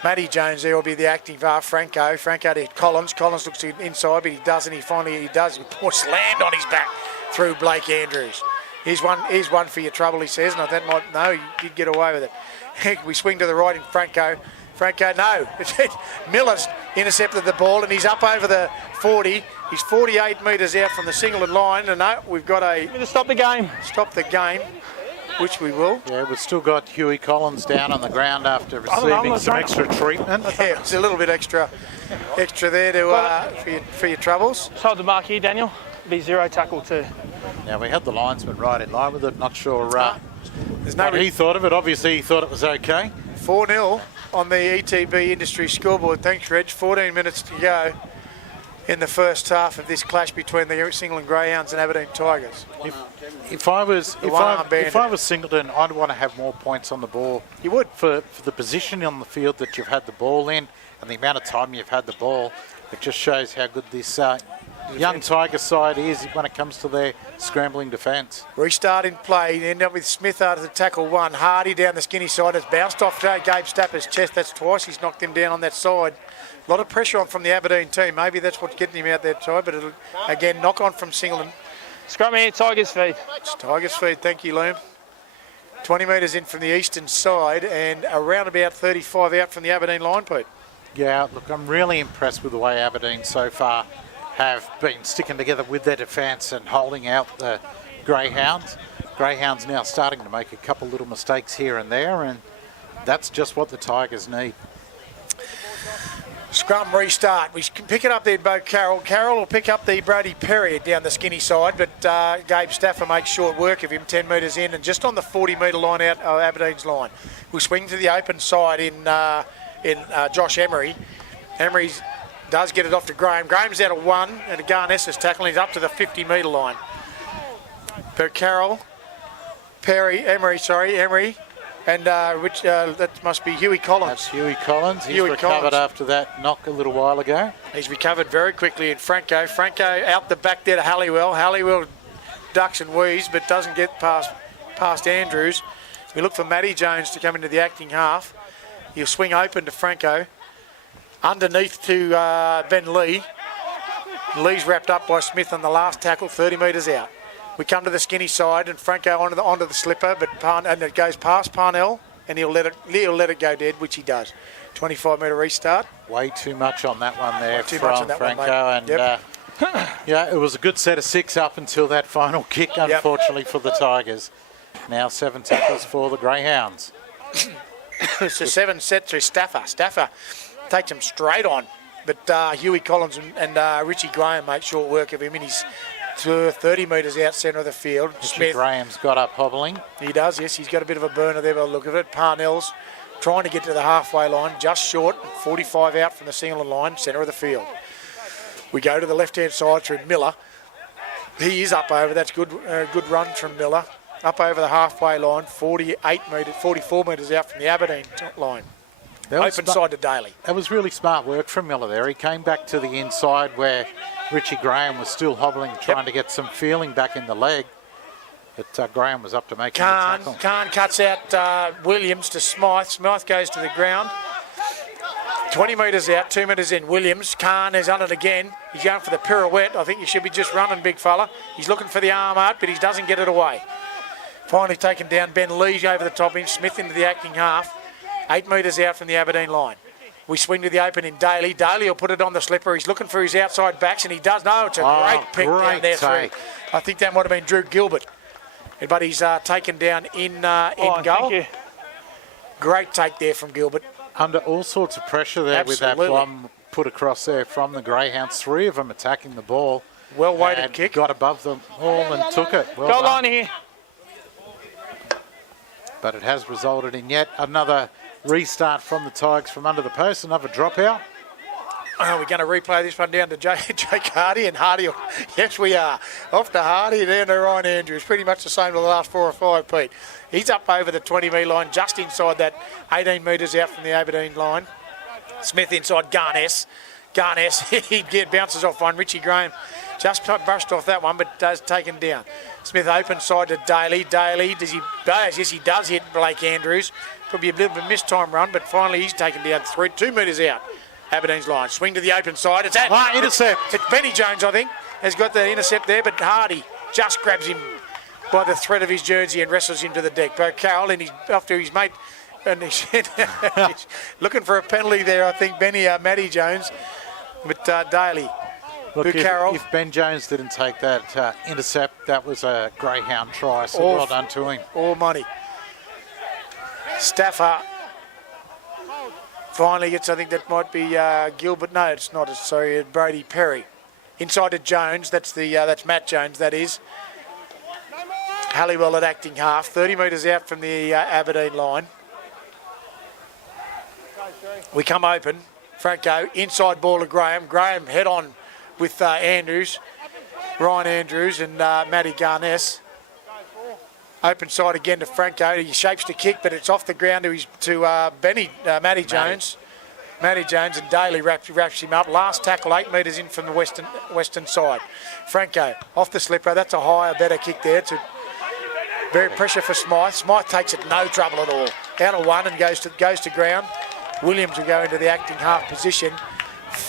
Matty Jones there will be the active Franco to Collins. Collins looks inside, but he doesn't. He does. He slammed on his back through Blake Andrews. Here's one for your trouble, he says. And that might, no, he did get away with it. We swing to the right in Franco. No. Miller's intercepted the ball, and he's up over the 40. He's 48 metres out from the Singleton line. And no, we've got a... Going to stop the game. Stop the game, which we will. Yeah, we've still got Huey Collins down on the ground after receiving some extra treatment. Yeah, it's a little bit extra there to for your troubles. Just hold the mark here, Daniel. Be 0 tackle too. Now, we had the linesman right in line with it. Not sure There's no what he thought of it. Obviously, he thought it was okay. 4-0 on the ETB Industry scoreboard. Thanks, Reg. 14 minutes to go in the first half of this clash between the Singleton Greyhounds and Aberdeen Tigers. If I was Singleton, I'd want to have more points on the ball. You would. For the position on the field that you've had the ball in and the amount of time you've had the ball, it just shows how good this young Tiger side is when it comes to their scrambling defence. Restart in play. End up with Smith out of the tackle 1. Hardy down the skinny side. It's bounced off Gabe Stapper's chest. That's twice he's knocked him down on that side. A lot of pressure on from the Aberdeen team. Maybe that's what's getting him out there, Ty. But it'll, again, knock on from Singleton. Scrum here, Tigers feed. It's Tigers feed. Thank you, Liam. 20 metres in from the eastern side and around about 35 out from the Aberdeen line, Pete. Yeah, look, I'm really impressed with the way Aberdeen so far have been sticking together with their defence and holding out the Greyhounds. Greyhounds now starting to make a couple little mistakes here and there, and that's just what the Tigers need. Scrum restart. We can pick it up there, Bo Carroll. Carroll will pick up the Brody Perry down the skinny side, but Gabe Stafford makes short work of him, 10 metres in, and just on the 40-metre line out of Aberdeen's line. We'll swing to the open side in Josh Emery. Emery does get it off to Graham. Graham's out of 1, and Garness is tackling. He's up to the 50-metre line. Carroll, Emery, and that must be Huey Collins. That's Huey Collins. He's Huey recovered Collins. after that knock a little while ago. He's recovered very quickly in Franco. Franco out the back there to Halliwell. Halliwell ducks and weaves, but doesn't get past Andrews. We look for Matty Jones to come into the acting half. He'll swing open to Franco. Underneath to Ben Lee. Lee's wrapped up by Smith on the last tackle, 30 metres out. We come to the skinny side and Franco onto the slipper, but and it goes past Parnell and he'll let it go dead, which he does. 25 metre restart. Way too much on that one there Too from much on that Franco. one, mate. And yeah, it was a good set of 6 up until that final kick, unfortunately, for the Tigers. Now 7 tackles for the Greyhounds. It's a 7 set through Stafford. Stafford takes him straight on, but Huey Collins and Richie Graham make short work of him, and he's 30 metres out centre of the field. Smith. Graham's got up hobbling. He does, yes. He's got a bit of a burner there by the look of it. Parnell's trying to get to the halfway line, just short, 45 out from the Singleton line, centre of the field. We go to the left-hand side through Miller. He is up over. That's good run from Miller. Up over the halfway line, 44 metres out from the Aberdeen line. Open side to Daly. That was really smart work from Miller there. He came back to the inside where Richie Graham was still hobbling, trying to get some feeling back in the leg. But Graham was up to make the tackle. Khan cuts out Williams to Smythe. Smythe goes to the ground. 20 metres out, 2 metres in. Williams. Khan is on it again. He's going for the pirouette. I think you should be just running, big fella. He's looking for the arm out, but he doesn't get it away. Finally taken down. Ben Lee over the top of him. Smith into the acting half. 8 metres out from the Aberdeen line. We swing to the open in Daly. Daly will put it on the slipper. He's looking for his outside backs, and he does. No, it's a great pick down there through. I think that might have been Drew Gilbert. But he's taken down in goal. Thank you. Great take there from Gilbert. Under all sorts of pressure there. Absolutely. With that bomb put across there from the Greyhounds. 3 of them attacking the ball. Well-weighted kick. Got above them all and took it. Well Goal done. line here. But it has resulted in yet another restart from the Tigers from under the post. Another dropout. Oh, we're going to replay this one down to Jake Hardy, and Hardy, yes we are. Off to Hardy, down to Ryan Andrews. Pretty much the same to the last 4 or 5, Pete. He's up over the 20-metre line, just inside that 18 metres out from the Aberdeen line. Smith inside Garness. He bounces off one. Richie Graham just brushed off that one, but does taken down. Smith open side to Daly. Does he buzz? Yes, he does hit Blake Andrews. Could be a bit of a missed time run, but finally he's taken down 2 metres out. Aberdeen's line. Swing to the open side. It's at intercept. It's Benny Jones, I think, has got the intercept there, but Hardy just grabs him by the thread of his jersey and wrestles him to the deck. But Carroll, and he's off to his mate, and he's looking for a penalty there, I think, Matty Jones. But Daly. Look, if Ben Jones didn't take that intercept, that was a Greyhound try, so well done to him. All money. Stafford finally gets, I think that might be Gilbert. No, it's not. It's Brady Perry. Inside to Jones. That's Matt Jones, that is. Halliwell at acting half. 30 metres out from the Aberdeen line. We come open. Franco, inside ball to Graham. Graham head on with Andrews. Ryan Andrews and Matty Garness. Open side again to Franco. He shapes the kick, but it's off the ground to Matty Jones. Matty Jones and Daly wraps him up. Last tackle, 8 metres in from the western side. Franco off the slipper. That's a higher, better kick there. Very pressure for Smythe. Smythe takes it no trouble at all. Out of one and goes to ground. Williams will go into the acting half position.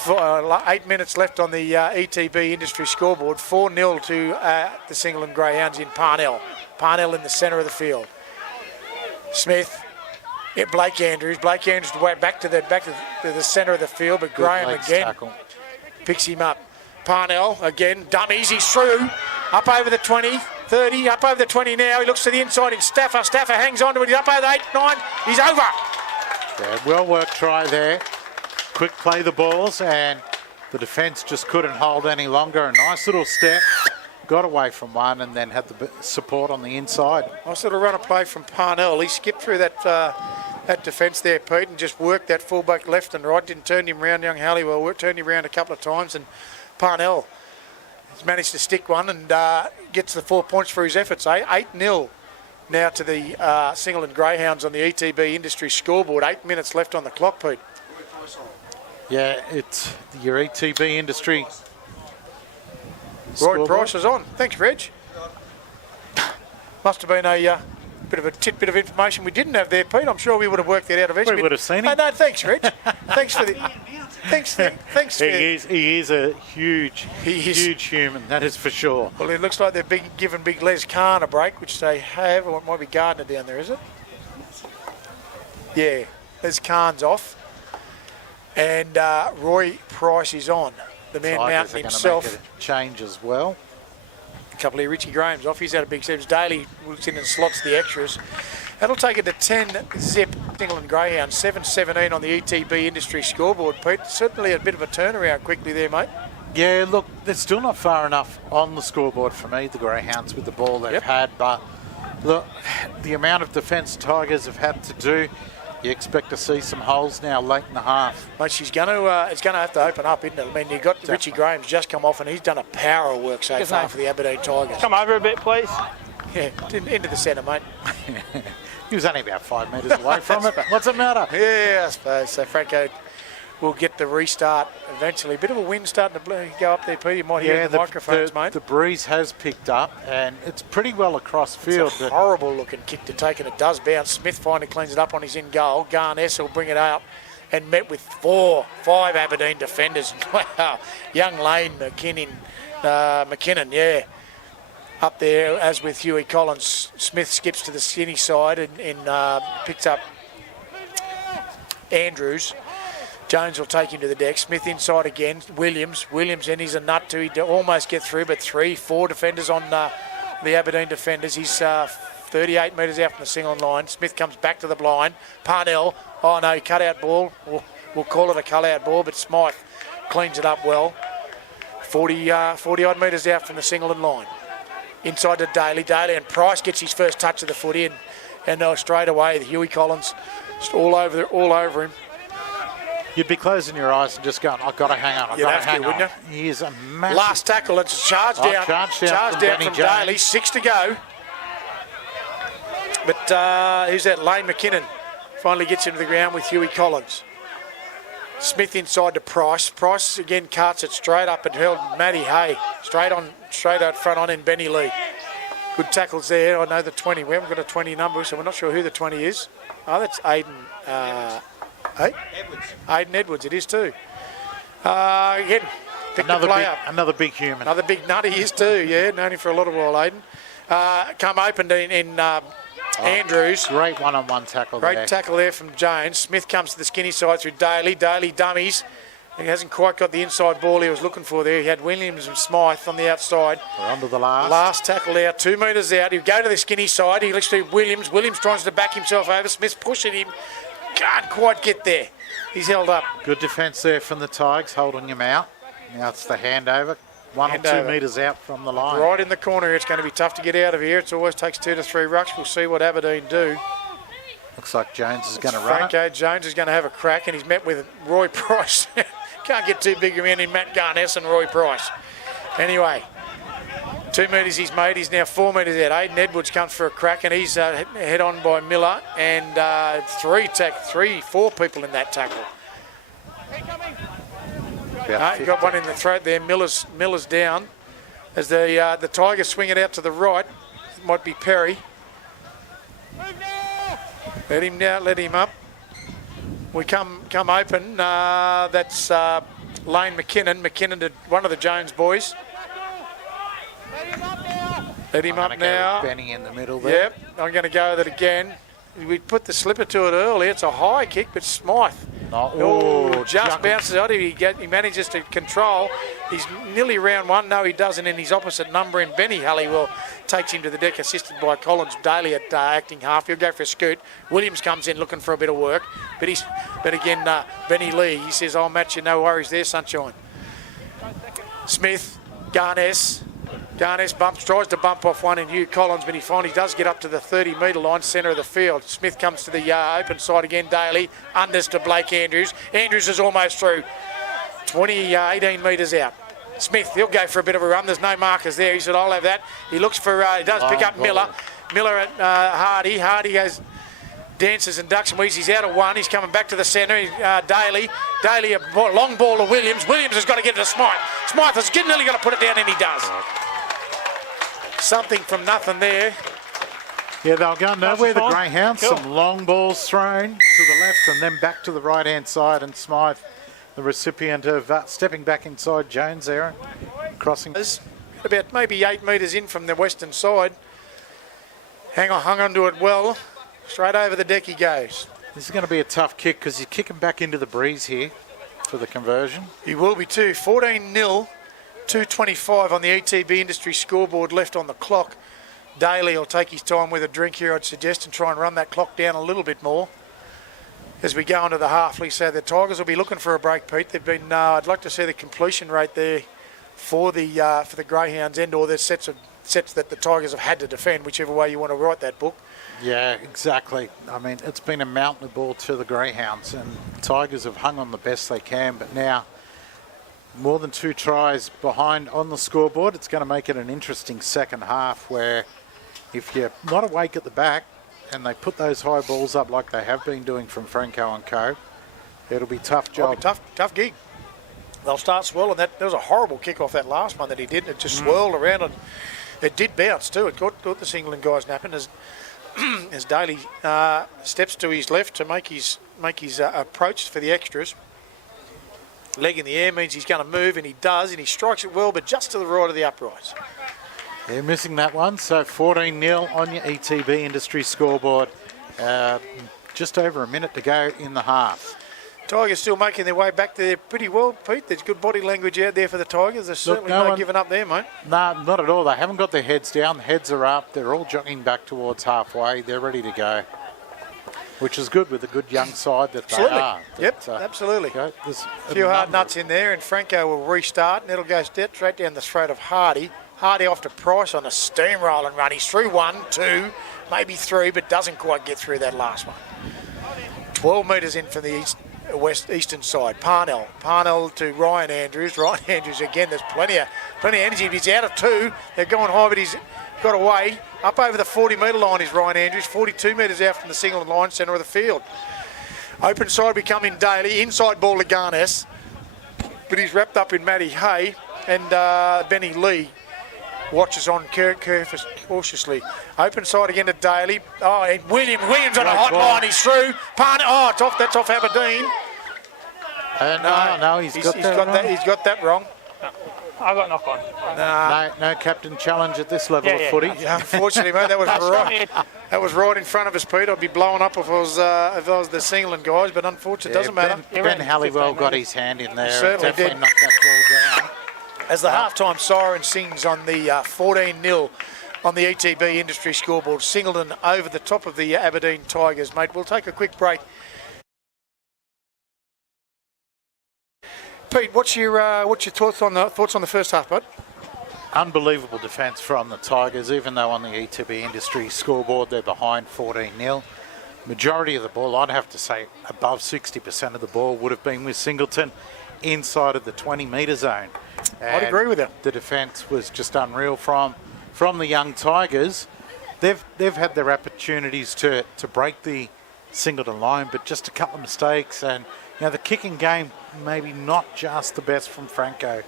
8 minutes left on the ETB industry scoreboard. 4-0 to the Singleton Greyhounds in Parnell. Parnell in the centre of the field. Smith, Blake Andrews back to the centre of the field, but Graham again picks him up. Parnell again, dummies, he's through. Up over the 20, 30, up over the 20 now. He looks to the inside in Stafford. Stafford hangs on to it. He's up over the 8, 9. He's over. Yeah, well worked try there. Quick play the balls, and the defence just couldn't hold any longer. A nice little step. Got away from one and then had the support on the inside. Nice little run of play from Parnell. He skipped through that defence there, Pete, and just worked that fullback left and right. Didn't turn him round, young Halliwell. Turned him round a couple of times, and Parnell He's managed to stick one and gets the 4 points for his efforts. 8-0 now to the Singleton Greyhounds on the ETB Industry scoreboard. 8 minutes left on the clock, Pete. Yeah, it's your ETB Industry. Roy Price is on. Thanks, Reg. Must have been a bit of a tidbit of information we didn't have there, Pete. I'm sure we would have worked that out eventually. We would have seen it. No, thanks, Reg. Thanks for the... Thanks. He is a huge human, that is for sure. Well, it looks like they're giving Big Les Khan a break, which they have. Or it might be Gardner down there, is it? Yeah, Les Khan's off. And Roy Price is on. The man Mountain himself. Make a change as well. A couple of Richie Graham's off. He's had a big steps. Daly looks in and slots the extras. That'll take it to 10-zip Singleton Greyhound. 7-17 on the ETB Industry scoreboard, Pete. Certainly a bit of a turnaround quickly there, mate. Yeah, look, they're still not far enough on the scoreboard for me, the Greyhounds, with the ball they've had. But look, the amount of defence Tigers have had to do, you expect to see some holes now late in the half. Mate, it's going to have to open up, isn't it? I mean, you've got Richie Graham's just come off and he's done a power of work so far for the Aberdeen Tigers. Come over a bit, please. Yeah, into the centre, mate. He was only about 5 metres away from it. What's it matter? Yeah, I suppose. So Franco will get the restart eventually. Bit of a wind starting to go up there, Pete. You might hear the microphones, mate. The breeze has picked up and it's pretty well across field. It's a horrible looking kick to take and it does bounce. Smith finally cleans it up on his in goal. Garness will bring it out and met with 4-5 Aberdeen defenders. Wow. Young Lane McKinnon, yeah. Up there, as with Huey Collins. Smith skips to the skinny side and picks up Andrews. Jones will take him to the deck. Smith inside again. Williams, and he's a nut too. He almost get through, but 3-4 defenders on the Aberdeen defenders. He's 38 metres out from the single line. Smith comes back to the blind. Parnell, oh no, cut out ball. We'll call it a cut out ball, but Smythe cleans it up well. 40 odd metres out from the single line. Inside to Daly, and Price gets his first touch of the footy, and straight away the Huey Collins just all over him. You'd be closing your eyes and just going, I've got to hang on, I've got to hang on. Wouldn't you? He is a massive... Last tackle, it's charged down from Daly, 6 to go. But who's that? Lane McKinnon finally gets him to the ground with Huey Collins. Smith inside to Price. Price again carts it straight up and held Matty Hay. Straight out front on in Benny Lee. Good tackles there. I know the 20. We haven't got a 20 number, so we're not sure who the 20 is. Oh, that's Aiden. Aiden Edwards, it is too. Again, picked the play up. Another big human. Another big nut he is too, yeah. Known him for a lot of while, Aiden. Come opened in Andrews. Great one-on-one tackle there. Great tackle there from Jones. Smith comes to the skinny side through Daly. Daly dummies. He hasn't quite got the inside ball he was looking for there. He had Williams and Smythe on the outside. We're on to the last. Last tackle there, 2 metres out. He'll go to the skinny side. He looks to Williams. Williams tries to back himself over. Smith's pushing him. Can't quite get there. He's held up. Good defence there from the Tigers, holding him out. Now it's the handover. 1 or 2 metres out from the line. Right in the corner here. It's going to be tough to get out of here. It always takes 2 to 3 rucks. We'll see what Aberdeen do. Looks like Jones is going to run it. Jones is going to have a crack, and he's met with Roy Price. Can't get too big around in Matt Garness and Roy Price. Anyway, 2 metres he's made. He's now 4 metres out. Aiden Edwards comes for a crack, and he's head on by Miller, and 4 people in that tackle. He got one in the throat there. Miller's down. As the Tigers swing it out to the right, it might be Perry. Let him up. We come open. That's Lane McKinnon. McKinnon to one of the Jones boys. Let him up now. Benny in the middle there. Yep, I'm going to go with it again. We put the slipper to it early. It's a high kick, but Smythe. Just bounces out. He manages to control. He's nearly round one. No, he doesn't. And his opposite number in Benny Halliwell takes him to the deck, assisted by Collins. Daly at acting half. He'll go for a scoot. Williams comes in looking for a bit of work. But again, Benny Lee, he says, I'll match you. No worries there, sunshine. Smith, Garness tries to bump off one in Hugh Collins, but he finally does get up to the 30-metre line, centre of the field. Smith comes to the open side again, Daly. Unders to Blake Andrews. Andrews is almost through. 18 metres out. Smith, he'll go for a bit of a run. There's no markers there. He said, I'll have that. He looks for, he does pick up Miller. Miller at Hardy. Hardy goes, dances and ducks and weaves. He's out of one. He's coming back to the centre. Daly. Daly, a long ball to Williams. Williams has got to get it to Smythe. Smythe has nearly got to put it down, and he does. Something from nothing there. Yeah, they'll go nowhere, the Greyhounds. Cool. Some long balls thrown to the left and then back to the right-hand side, and Smythe, the recipient of stepping back inside Jones there, crossing. About maybe 8 metres in from the western side. Hung on to it well. Straight over the deck he goes. This is going to be a tough kick because he's kicking back into the breeze here for the conversion. He will be too. 14-0, 2:25 on the ETB Industry scoreboard left on the clock. Daly will take his time with a drink here, I'd suggest, and try and run that clock down a little bit more as we go into the halfly. So the Tigers will be looking for a break, Pete. They've been. I'd like to see the completion rate there for the Greyhounds end, or the sets that the Tigers have had to defend, whichever way you want to write that book. Yeah, exactly. I mean, it's been a mountain ball to the Greyhounds, and the Tigers have hung on the best they can, but now more than 2 tries behind on the scoreboard. It's going to make it an interesting second half where if you're not awake at the back and they put those high balls up like they have been doing from Franco and co, it'll be a tough job. Tough gig. They'll start swirling. There was a horrible kick off that last one that he did. It just swirled around, and it did bounce too. It got the Singleton guys napping as Daly steps to his left to make his approach for the extras. Leg in the air means he's going to move, and he does, and he strikes it well, but just to the right of the uprights. They're missing that one, so 14-0 on your ETB Industry scoreboard. Just over a minute to go in the half. Tigers still making their way back there pretty well, Pete. There's good body language out there for the Tigers. There's certainly no giving up there, mate. No, not at all. They haven't got their heads down. The heads are up. They're all jogging back towards halfway. They're ready to go, which is good with a good young side that they are. Yep, absolutely. A few hard nuts in there, and Franco will restart, and it'll go straight down the throat of Hardy. Hardy off to Price on a steamroll and run. He's through 1, 2, maybe 3, but doesn't quite get through that last one. 12 metres in from the eastern side. Parnell to Ryan Andrews. Ryan Andrews again. There's plenty of energy. He's out of 2. They're going high, but he's got away. Up over the 40-metre line is Ryan Andrews. 42 metres out from the Singleton line, centre of the field. Open side becoming Daly. Inside ball to Garness, but he's wrapped up in Matty Hay, and Benny Lee watches on cautiously. Open side again to Daly. Oh, and Williams on a hot line. He's through. It's off. That's off Aberdeen. No, he's got that wrong. I got knock on. No captain challenge at this level of footy. Yeah, unfortunately, mate, that was right. That was right in front of us, Pete. I'd be blowing up if I was the Singleton guys, but unfortunately, it doesn't matter. Ben Halliwell got his hand in there. Certainly definitely knocked that ball down. As the halftime siren sings on the 14-0 on the ETB Industry scoreboard, Singleton over the top of the Aberdeen Tigers, mate. We'll take a quick break. Pete, what's your thoughts on the first half, bud? Unbelievable defence from the Tigers, even though on the ETB Industry scoreboard they're behind 14-0. Majority of the ball, I'd have to say above 60% of the ball would have been with Singleton inside of the 20-metre zone. I'd agree with you. The defence was just unreal from the young Tigers. They've had their opportunities to break the Singleton line, but just a couple of mistakes, and the kicking game maybe not just the best from Franco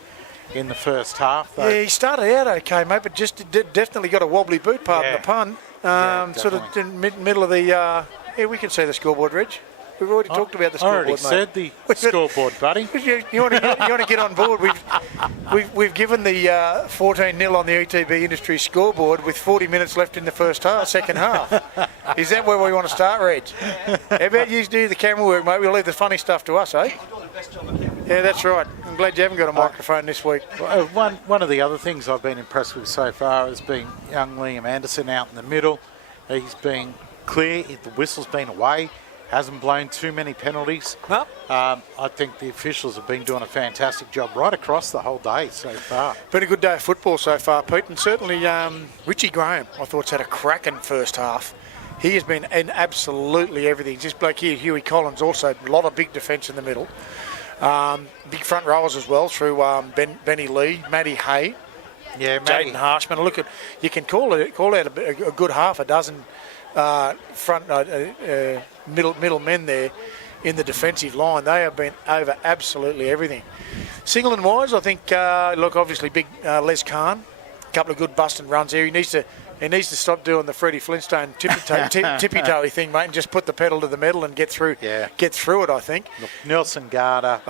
in the first half. Yeah, he started out okay, mate, but just definitely got a wobbly boot, pardon the pun. Sort of in middle of the. We can see the scoreboard, Reg. We've already talked about the scoreboard, mate. I already said the scoreboard, buddy. You want to get on board? We've given the 14-0 on the ETB Industry scoreboard with 40 minutes left in the second half. Is that where we want to start, Reg? How about you do the camera work, mate? We'll leave the funny stuff to us, eh? Yeah, that's right. I'm glad you haven't got a microphone this week. One of the other things I've been impressed with so far has been young Liam Anderson out in the middle. He's been clear. The whistle's been away. Hasn't blown too many penalties. No. I think the officials have been doing a fantastic job right across the whole day so far. Been a good day of football so far, Pete, and certainly Richie Graham, I thought's had a cracking first half. He has been in absolutely everything. Just like here, Huey Collins also, a lot of big defence in the middle. Big front rowers as well through Benny Lee, Matty Hay, Yeah, Matty. Jaden Harshman. Look at, you can call out a good half a dozen front middle men there in the defensive line. They have been over absolutely everything. Singleton wise, I think look, obviously big Les Khan, a couple of good busting runs here. He needs to stop doing the Freddie Flintstone tippy-toey thing, mate, and just put the pedal to the metal and get through. Yeah. Get through it, I think. Look, Nelson Garter,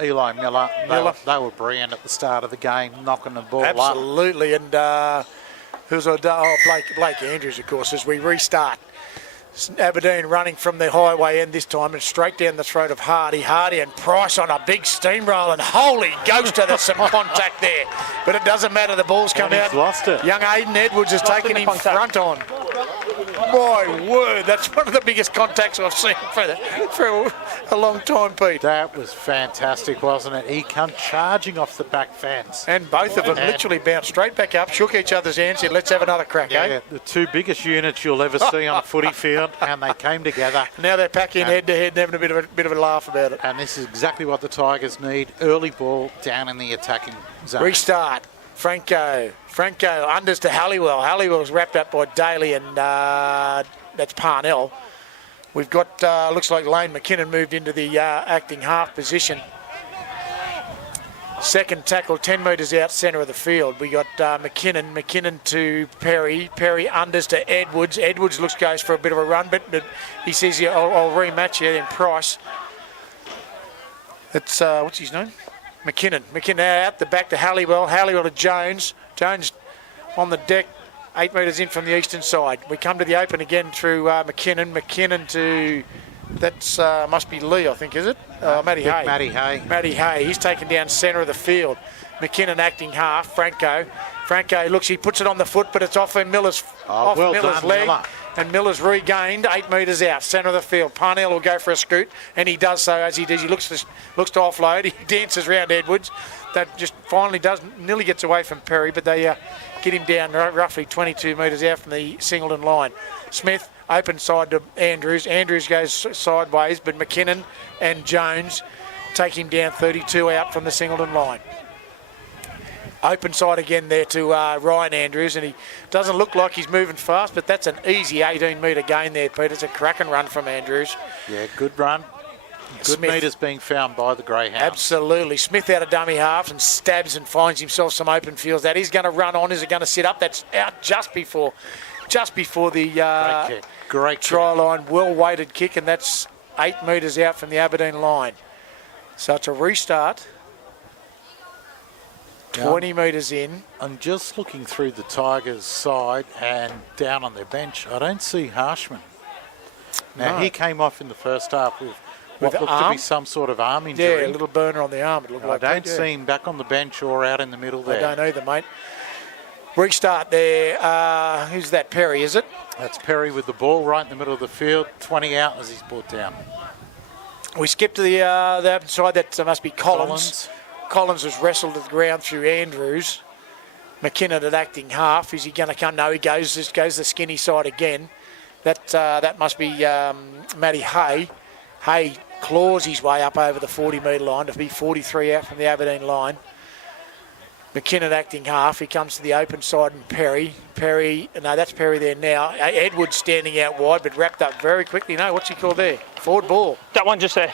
Eli Miller, they were brilliant at the start of the game, knocking the ball up. Absolutely, and who's Blake Andrews, of course, as we restart. Aberdeen running from the highway end this time and straight down the throat of Hardy and Price on a big steamroll, and holy ghost, there's some contact there. But it doesn't matter, the ball's come out. Lost it. Young Aiden Edwards has taken him front on. My word, that's one of the biggest contacts I've seen for a long time, Pete. That was fantastic, wasn't it? He come charging off the back fence. And both of them literally bounced straight back up, shook each other's hands, said, let's have another crack, eh? The two biggest units you'll ever see on a footy field, and they came together. Now they're packing head to head and having a bit of a laugh about it. And this is exactly what the Tigers need. Early ball down in the attacking zone. Restart. Franco unders to Halliwell. Halliwell's wrapped up by Daly, and that's Parnell. We've got, looks like Lane McKinnon moved into the acting half position. Second tackle, 10 metres out centre of the field. We got McKinnon to Perry. Perry unders to Edwards. Edwards goes for a bit of a run, but he says, yeah, I'll rematch you in Price. It's, what's his name? McKinnon out the back to Halliwell. Halliwell to Jones. Jones on the deck, 8 metres in from the eastern side. We come to the open again through McKinnon. McKinnon to, that's must be Lee, I think, is it? Matty Hay. Matty Hay. He's taken down centre of the field. McKinnon acting half. Franco looks, he puts it on the foot, but it's off Miller's leg. Miller. And Miller's regained 8 metres out, centre of the field. Parnell will go for a scoot, and he does so as he does. He looks to offload. He dances round Edwards. That just finally nearly gets away from Perry, but they get him down roughly 22 metres out from the Singleton line. Smith, open side to Andrews. Andrews goes sideways, but McKinnon and Jones take him down 32 out from the Singleton line. Open side again there to Ryan Andrews, and he doesn't look like he's moving fast, but that's an easy 18-metre gain there, Peter. It's a cracking run from Andrews. Yeah, good run. Good metres being found by the Greyhounds. Absolutely. Smith out of dummy halves and stabs and finds himself some open fields. That is going to run on. Is it going to sit up? That's out just before the great try line. Well-weighted kick, and that's 8 metres out from the Aberdeen line. So it's a restart. 20 metres in. I'm just looking through the Tigers' side and down on their bench. I don't see Harshman. Now, he came off in the first half with what looked to be some sort of arm injury. Yeah, a little burner on the arm. It looked like I don't see him back on the bench or out in the middle there. I don't either, mate. Restart there. Who's that? Perry, is it? That's Perry with the ball right in the middle of the field. 20 out as he's brought down. We skip to the open side. That must be Collins. Collins was wrestled to the ground through Andrews. McKinnon at acting half. Is he going to come? No, he goes the skinny side again. That must be Matty Hay. Hay claws his way up over the 40-metre line to be 43 out from the Aberdeen line. McKinnon acting half. He comes to the open side and Perry. No, that's Perry there now. Edwards standing out wide but wrapped up very quickly. No, what's he called there? Forward ball. That one just there.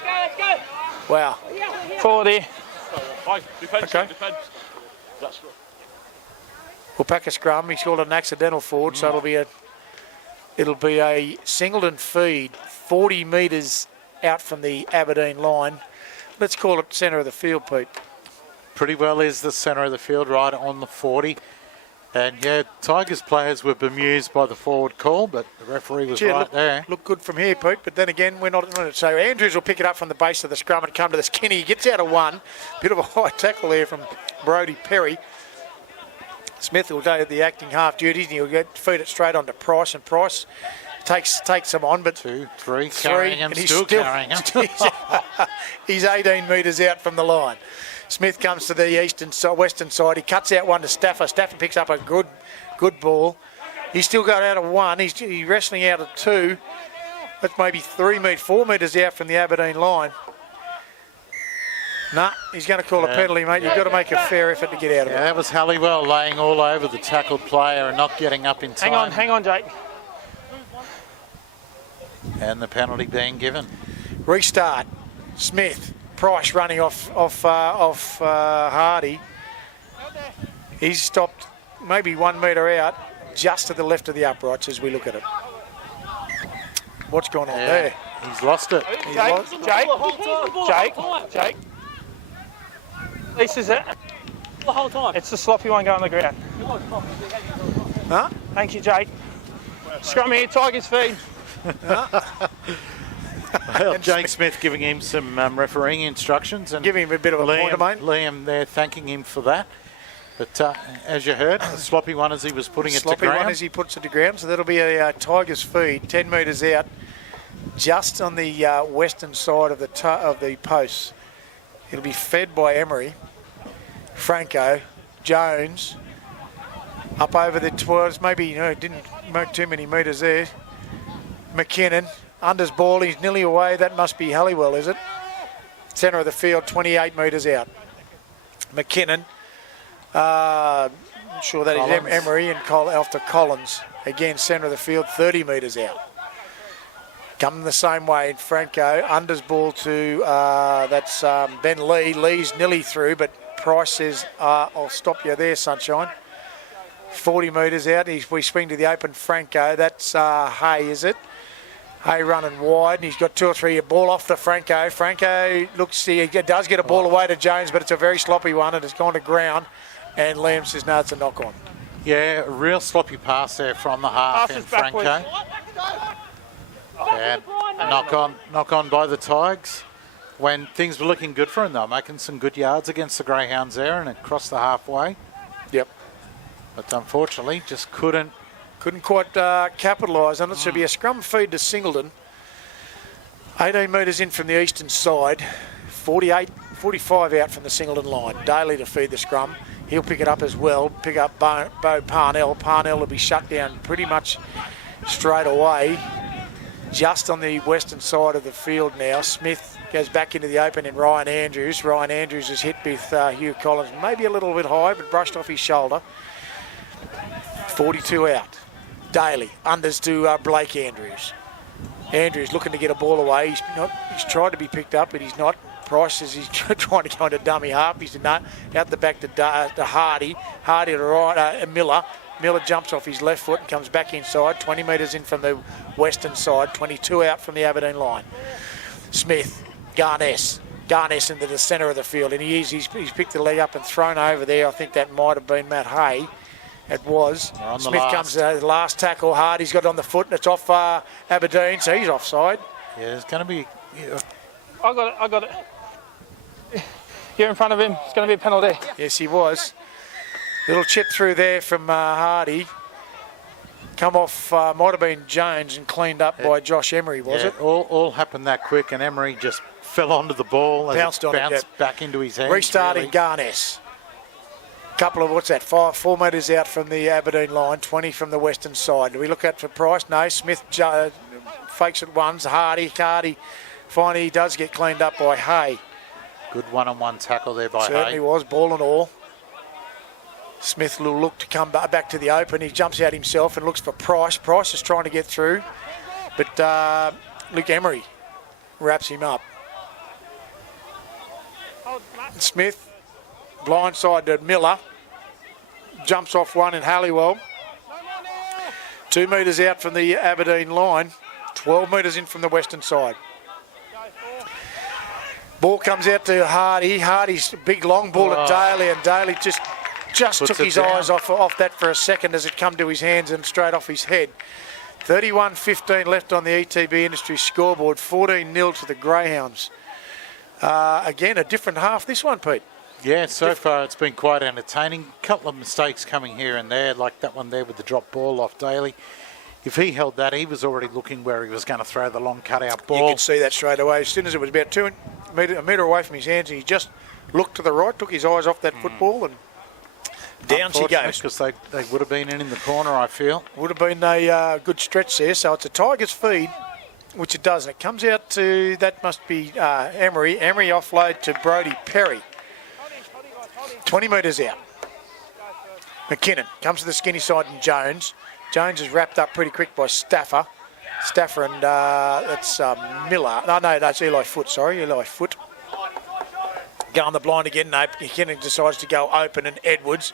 Wow. 40. Okay. We'll pack a scrum. He's called an accidental forward, so it'll be a Singleton feed, 40 metres out from the Aberdeen line. Let's call it centre of the field, Pete. Pretty well is the centre of the field, right on the 40. And yeah, Tigers players were bemused by the forward call, but the referee was there. Look good from here, Pete, but then again, we're not in it. So Andrews will pick it up from the base of the scrum and come to the skinny. He gets out of one. Bit of a high tackle there from Brodie Perry. Smith will go to the acting half duties and he'll feed it straight onto Price, and Price takes him on, but 2, 3, carrying him, still carrying him. He's 18 metres out from the line. Smith comes to the western side. He cuts out one to Stafford. Stafford picks up a good ball. He's still got out of one. He's wrestling out of 2. That's maybe 4 metres out from the Aberdeen line. Nah, he's going to call a penalty, mate. You've got to make a fair effort to get out of it. Yeah, that was Halliwell laying all over the tackled player and not getting up in time. Hang on, Jake. And the penalty being given. Restart. Smith. Price running off Hardy. He's stopped maybe 1 metre out, just to the left of the uprights as we look at it. What's going on there? He's lost it. Jake. This is it. The whole time. It's the sloppy one going on the ground. Huh? Thank you, Jake. Scrum here, Tigers feed. Well, Jake Smith giving him some refereeing instructions and giving him a bit of a pointer, mate. Liam there thanking him for that. But as you heard, a sloppy one as he was putting it to ground. Sloppy one as he puts it to ground. So that'll be a Tigers feed, 10 metres out, just on the western side of the posts. It'll be fed by Emery, Franco, Jones, up over the 12s. Maybe didn't make too many metres there. McKinnon, unders ball. He's nearly away. That must be Halliwell, is it? Centre of the field, 28 metres out. McKinnon. I'm sure that is Emery and after Collins. Again, centre of the field, 30 metres out. Coming the same way, Franco. Unders ball to, that's Ben Lee. Lee's nearly through, but Price says, I'll stop you there, sunshine. 40 metres out. We swing to the open Franco. That's Hay, is it? Hay running wide, and he's got 2 or 3. A ball off to Franco. Franco he does get a ball away to Jones, but it's a very sloppy one, and it's gone to ground. And Liam says, no, it's a knock-on. Yeah, a real sloppy pass there from the half in Franco. And knock on by the Tigers. When things were looking good for him, they were making some good yards against the Greyhounds there and across the halfway. Yep. But unfortunately, just couldn't quite capitalise on it. So it'll be a scrum feed to Singleton. 18 metres in from the eastern side. 45 out from the Singleton line. Daly to feed the scrum. He'll pick it up as well. Pick up Bo Parnell. Parnell will be shut down pretty much straight away. Just on the western side of the field now. Smith goes back into the open in Ryan Andrews. Ryan Andrews is hit with Hugh Collins. Maybe a little bit high, but brushed off his shoulder. 42 out. Daly. Unders to Blake Andrews. Andrews looking to get a ball away. He's tried to be picked up, but he's not. Price says he's trying to go into dummy half. He's out the back to Hardy. Hardy to right, Miller. Miller jumps off his left foot and comes back inside. 20 metres in from the western side. 22 out from the Aberdeen line. Smith. Garness into the centre of the field. And he's picked the leg up and thrown over there. I think that might have been Matt Hay. It was. Smith comes to the last tackle. Hardy's got it on the foot and it's off Aberdeen, so he's offside. Yeah, it's going to be... Yeah. I got it. You're in front of him. It's going to be a penalty. Yes, he was. Little chip through there from Hardy. Come off, might have been Jones and cleaned up by Josh Emery, was it? All happened that quick and Emery just fell onto the ball and bounced back into his hands. Restarting really. Garness. Couple of, 4 metres out from the Aberdeen line, 20 from the western side. Do we look at for Price? No, Smith fakes it once. Hardy finally does get cleaned up by Hay. Good one-on-one tackle there by Hay. Certainly was, ball and all. Smith will look to come back to the open. He jumps out himself and looks for Price. Price is trying to get through, but Luke Emery wraps him up. Smith, blindside to Miller. Jumps off one in Halliwell. 2 metres out from the Aberdeen line. 12 metres in from the western side. Ball comes out to Hardy. Hardy's big long ball at Daly, and Daly just took his eyes off that for a second as it come to his hands and straight off his head. 31-15 left on the ETB Industries scoreboard. 14-0 to the Greyhounds. Again, a different half this one, Pete. Yeah, so far it's been quite entertaining. A couple of mistakes coming here and there, like that one there with the drop ball off Daly. If he held that, he was already looking where he was going to throw the long cutout ball. You could see that straight away. As soon as it was about a metre away from his hands, he just looked to the right, took his eyes off that football, and down she goes. Because they would have been in the corner, I feel. Would have been a good stretch there. So it's a Tigers feed. which it does. And it comes out to, that must be Emery. Emery offload to Brodie Perry. 20 metres out. McKinnon comes to the skinny side and Jones. Jones is wrapped up pretty quick by Stafford and that's Miller. No, that's Eli Foote, sorry, Eli Foote. Go on the blind again. No, McKinnon decides to go open and Edwards.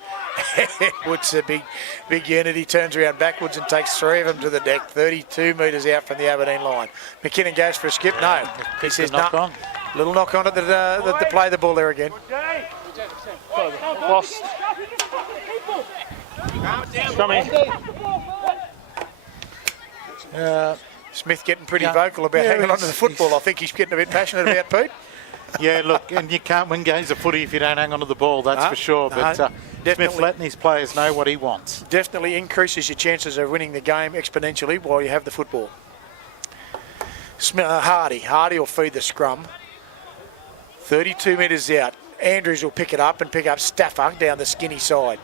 Edwards, a big unit. He turns around backwards and takes 3 of them to the deck, 32 metres out from the Aberdeen line. McKinnon goes for a skip. No, he says no. Little knock on it that they play the ball there again. Lost. Smith getting pretty vocal about hanging on to the football. I think he's getting a bit passionate about Pete. Yeah, look, and you can't win games of footy if you don't hang on to the ball, that's for sure. But Smith letting his players know what he wants. Definitely increases your chances of winning the game exponentially while you have the football. Hardy will feed the scrum. 32 metres out. Andrews will pick it up and pick up Stafford down the skinny side.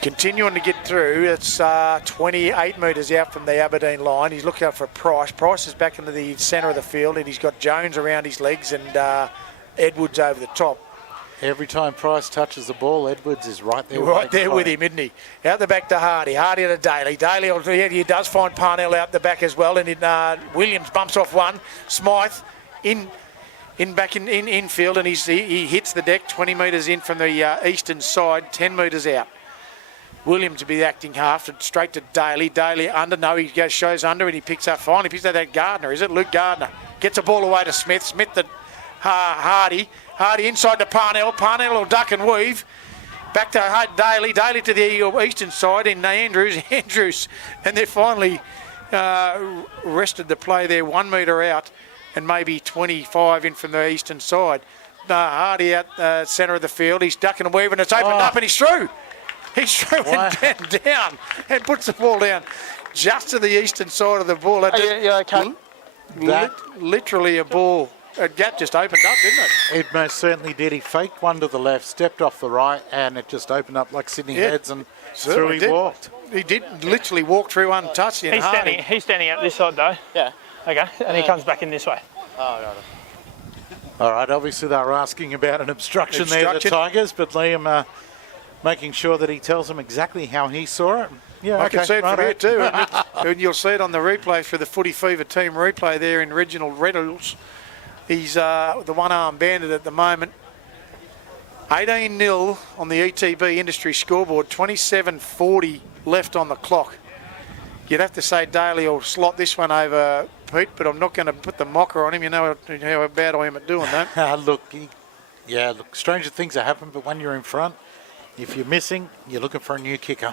Continuing to get through, it's 28 metres out from the Aberdeen line. He's looking out for Price. Price is back into the centre of the field and he's got Jones around his legs and Edwards over the top. Every time Price touches the ball, Edwards is right there. Right there with him, isn't he? Out the back to Hardy. Hardy to Daly. Daly, he does find Parnell out the back as well. And Williams bumps off one. Smythe back in infield and he hits the deck 20 metres in from the eastern side, 10 metres out. Williams will be acting half straight to Daly. Daly under. No, he shows under and he picks up finally. Picks up that Gardner. Is it Luke Gardner? Gets a ball away to Smith. Smith to Hardy. Hardy inside to Parnell. Parnell will duck and weave. Back to Daly. Daly to the eastern side in Andrews. Andrews. And they're finally rested the play there 1 metre out and maybe 25 in from the eastern side. Hardy out centre of the field. He's ducking and weaving. It's opened up and he's through. He's through and down and puts the ball down just to the eastern side of the ball. Literally a ball. A gap just opened up, didn't it? It most certainly did. He faked one to the left, stepped off the right, and it just opened up like Sydney Heads and through he walked. He did literally walk through untouched. He's standing out this side though. Yeah. Okay, and he comes back in this way. Oh, got it. All right, obviously they were asking about an obstruction there, the Tigers, but Liam making sure that he tells them exactly how he saw it. Yeah, I can see it from here too. And you'll see it on the replay for the Footy Fever team replay there in Reginald Reynolds. He's the one-arm bandit at the moment. 18-0 on the ETB industry scoreboard, 27:40 left on the clock. You'd have to say Daly will slot this one over, Pete, but I'm not going to put the mocker on him. You know how bad I am at doing that. Look, stranger things have happened, but when you're in front, if you're missing, you're looking for a new kicker.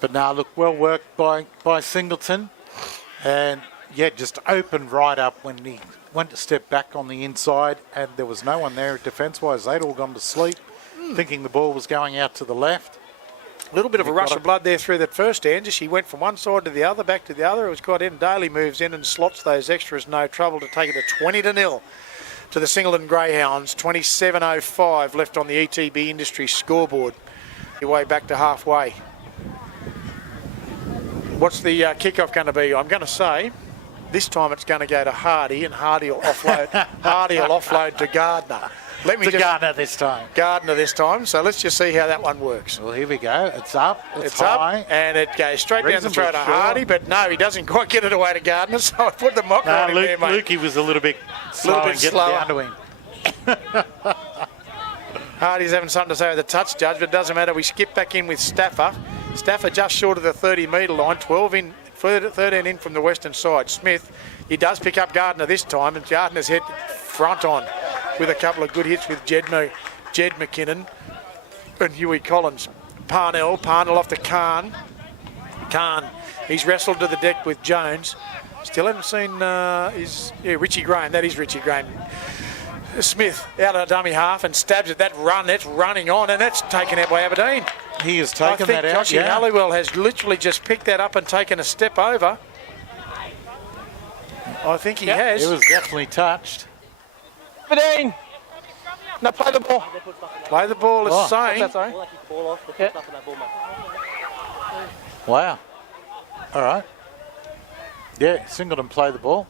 But now, look, well worked by Singleton. And, yeah, just opened right up when he went to step back on the inside and there was no one there defence-wise. They'd all gone to sleep, thinking the ball was going out to the left. A little bit of a rush of blood there through that first end. She went from one side to the other, back to the other. It was quite in. Daly moves in and slots those extras, no trouble, to take it to 20-0 to the Singleton Greyhounds. 27:05 left on the ETB industry scoreboard. Your way back to halfway. What's the kickoff going to be? I'm going to say this time it's going to go to Hardy, and Hardy will offload. Hardy will offload to Gardner. Gardner this time. Gardner this time. So let's just see how that one works. Well, here we go. It's up. It's high. Up, and it goes straight down the throat to Hardy. But no, he doesn't quite get it away to Gardner. So I put the mocker on him there, mate. Lukey was a little bit slow in getting down to him. Hardy's having something to say with the touch judge, but it doesn't matter. We skip back in with Stafford. Stafford just short of the 30-metre line, 12 in, 13 in from the western side. Smith, he does pick up Gardner this time, and Gardner's head front on with a couple of good hits with Jed McKinnon and Huey Collins. Parnell off to Khan. He's wrestled to the deck with Jones. Still haven't seen Richie Graham. That is Richie Graham. Smith out of dummy half and stabs at that run. That's running on, and that's taken out by Aberdeen. He has taken that out. Joshy Halliwell has literally just picked that up and taken a step over. I think he has. It was definitely touched. Aberdeen! No, play the ball. Play the ball, it's saying. That's sorry. Wow. All right. Yeah, Singleton play the ball.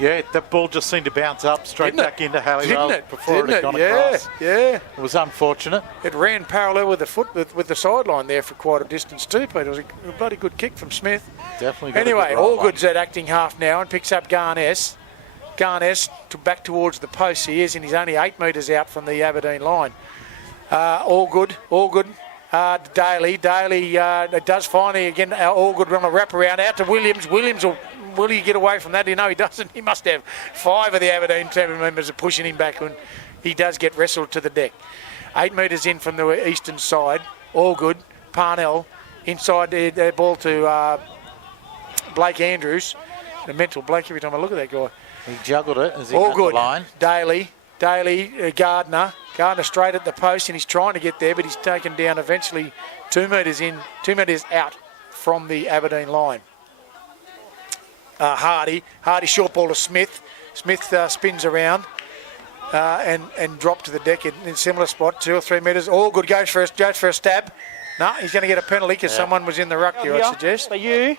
Yeah, that ball just seemed to bounce up straight back into Haley Roll before it had gone across. Yeah. It was unfortunate. It ran parallel with the foot with the sideline there for quite a distance too, Pete. It was a bloody good kick from Smith. Definitely. Got Anyway, a good all right good's at acting half now and picks up Garness. Garness back towards the post he is, and he's only 8 metres out from the Aberdeen line. All good. Daly does finally again. All good run a wrap around out to Williams. Will he get away from that? No, he doesn't. He must have 5 of the Aberdeen team members are pushing him back, and he does get wrestled to the deck. 8 metres in from the eastern side. All good. Parnell inside the ball to Blake Andrews. A mental blank every time I look at that guy. He juggled it as he all got good. the line. Daly, Gardner straight at the post, and he's trying to get there, but he's taken down eventually 2 metres in, 2 metres out from the Aberdeen line. Hardy short ball to Smith. Smith spins around and dropped to the deck in a similar spot, 2 or 3 metres. All good, goes for a stab. No, he's going to get a penalty because someone was in the ruck here, I suggest. So you're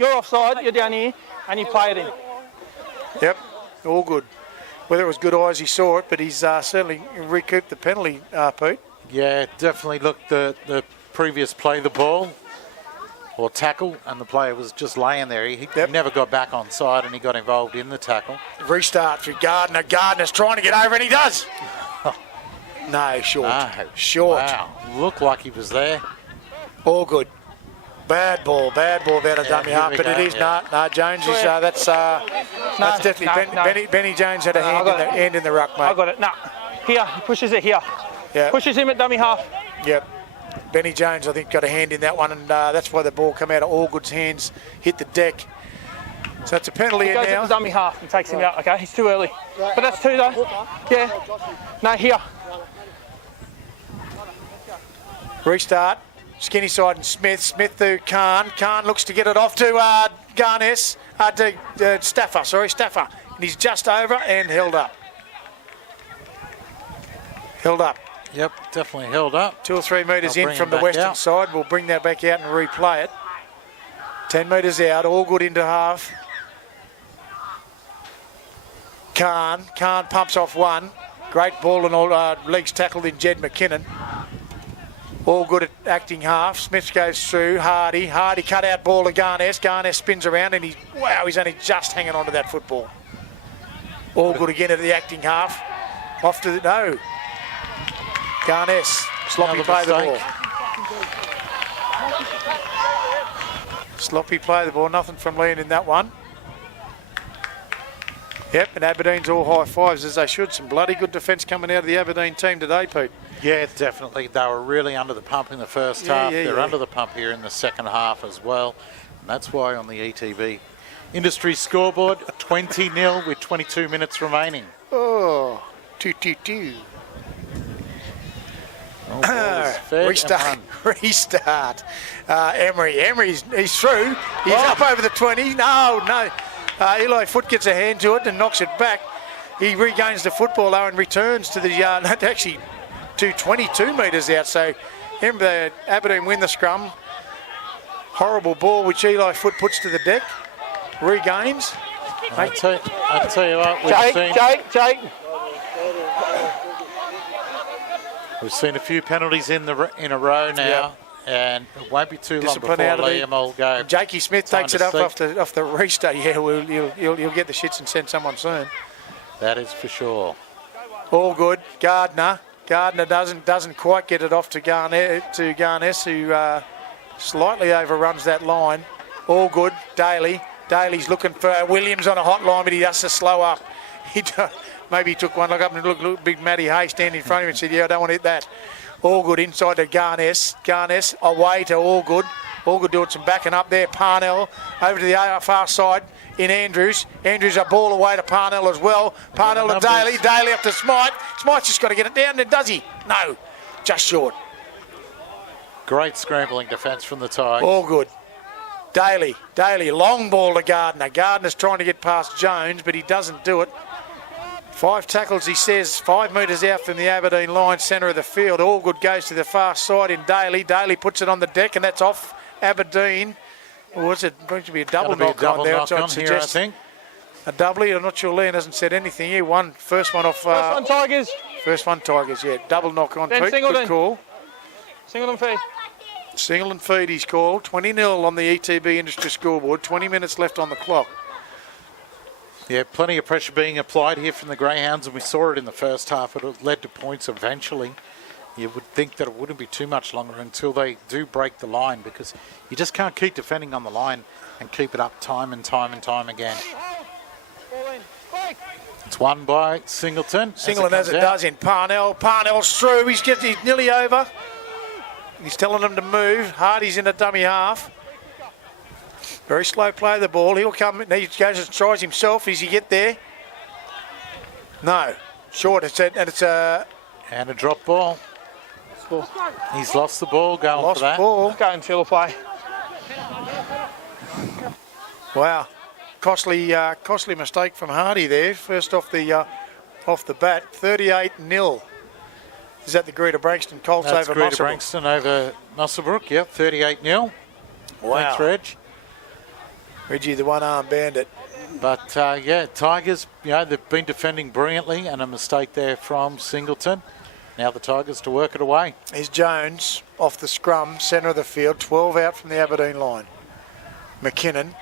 offside, you're down here, and you play it in. Yep, all good. Whether it was good eyes, he saw it, but he's certainly recouped the penalty, Pete. Yeah, definitely. Look, the previous play, the ball or tackle, and the player was just laying there. He never got back on side, and he got involved in the tackle. Restart for Gardner. Gardner's trying to get over, and he does. No, short. No. Short. Wow, looked like he was there. All good. Bad ball out of dummy half, but it is not. No, Jones is. That's definitely Benny Jones had a hand in the ruck, mate. I got it. No, here he pushes it here. Yeah. Pushes him at dummy half. Yep. Benny Jones, I think, got a hand in that one, and that's why the ball come out of Allgood's hands, hit the deck. So it's a penalty He goes now. at the dummy half and takes him out. Okay, he's too early. But that's 2 though. Yeah. No, here. Restart. Skinny side and Smith. Smith to Khan. Khan looks to get it off to Garness. To Stafford. And he's just over and held up. Yep, definitely held up. 2 or 3 metres in from the western side. We'll bring that back out and replay it. 10 metres out. All good into half. Khan pumps off one. Great ball and all legs tackled in Jed McKinnon. All good at acting half. Smith goes through. Hardy cut out ball to Garness. Garness spins around and he's only just hanging on to that football. All good again at the acting half. Off to the no. Garness sloppy play the ball. Sloppy play the ball. Nothing from Leon in that one. Yep, and Aberdeen's all high fives as they should. Some bloody good defence coming out of the Aberdeen team today, Pete. Yeah, definitely. They were really under the pump in the first half. They're under the pump here in the second half as well. And that's why on the ETV industry scoreboard, 20-0 with 22 minutes remaining. Oh, 2-2-2. Restart. Emery's through. He's up over the 20. No. Eli Foot gets a hand to it and knocks it back. He regains the football though and returns to the actually to 22 metres out. So remember, Aberdeen win the scrum. Horrible ball which Eli Foot puts to the deck. Regains. I tell you what, Jake. We've seen a few penalties in a row now, and it won't be too long before Liam will go. Jakey Smith takes it up off the restart. Yeah, you'll get the shits and send someone soon. That is for sure. All good. Gardner doesn't quite get it off to Garness, who slightly overruns that line. All good. Daly's looking for Williams on a hot line, but he has to slow up. Maybe he took one look up and look big Matty Hay standing in front of him and said, I don't want to hit that. All good inside to Garness. Garness away to All good. All good doing some backing up there. Parnell over to the far side in Andrews. Andrews a ball away to Parnell as well. Parnell to Daly. Daly up to Smythe. Smythe's just got to get it down, and does he? No, just short. Great scrambling defence from the Tigers. All good. Daly, long ball to Gardner. Gardner's trying to get past Jones, but he doesn't do it. 5 tackles, he says, 5 metres out from the Aberdeen line, centre of the field. All good goes to the far side in Daly. Daly puts it on the deck, and that's off Aberdeen. Or was it going to be a double That'll be a knock double on there? knock So I'd on here, I suggest think. a doubly. I'm not sure Leon hasn't said anything here. First one off. First one, Tigers. First one, Tigers, yeah. Double knock on Then Pete. Singleton. Good call. Singleton feed. Singleton feed he's called. 20-0 on the ETB industry scoreboard. 20 minutes left on the clock. Yeah, plenty of pressure being applied here from the Greyhounds, and we saw it in the first half. It led to points eventually. You would think that it wouldn't be too much longer until they do break the line, because you just can't keep defending on the line and keep it up time and time and time again. It's won by Singleton. Singleton as it does in Parnell. Parnell's through. He's nearly over. He's telling them to move. Hardy's in a dummy half. Very slow play of the ball. He'll come. He goes and tries himself. Does he get there? No. Short. It's a And a drop ball. He's lost the ball going lost for that. ball. Go and field play. Wow. Costly mistake from Hardy there. First off the bat. 38-0. Is that the Greta Brankston Colts That's over Greta Musselbrook? Brankston over Musselbrook. Yep, 38-0. Wow. Thanks, Reg. Reggie, the one-arm bandit. But, yeah, Tigers, they've been defending brilliantly, and a mistake there from Singleton. Now the Tigers to work it away. Here's Jones off the scrum, centre of the field, 12 out from the Aberdeen line. McKinnon,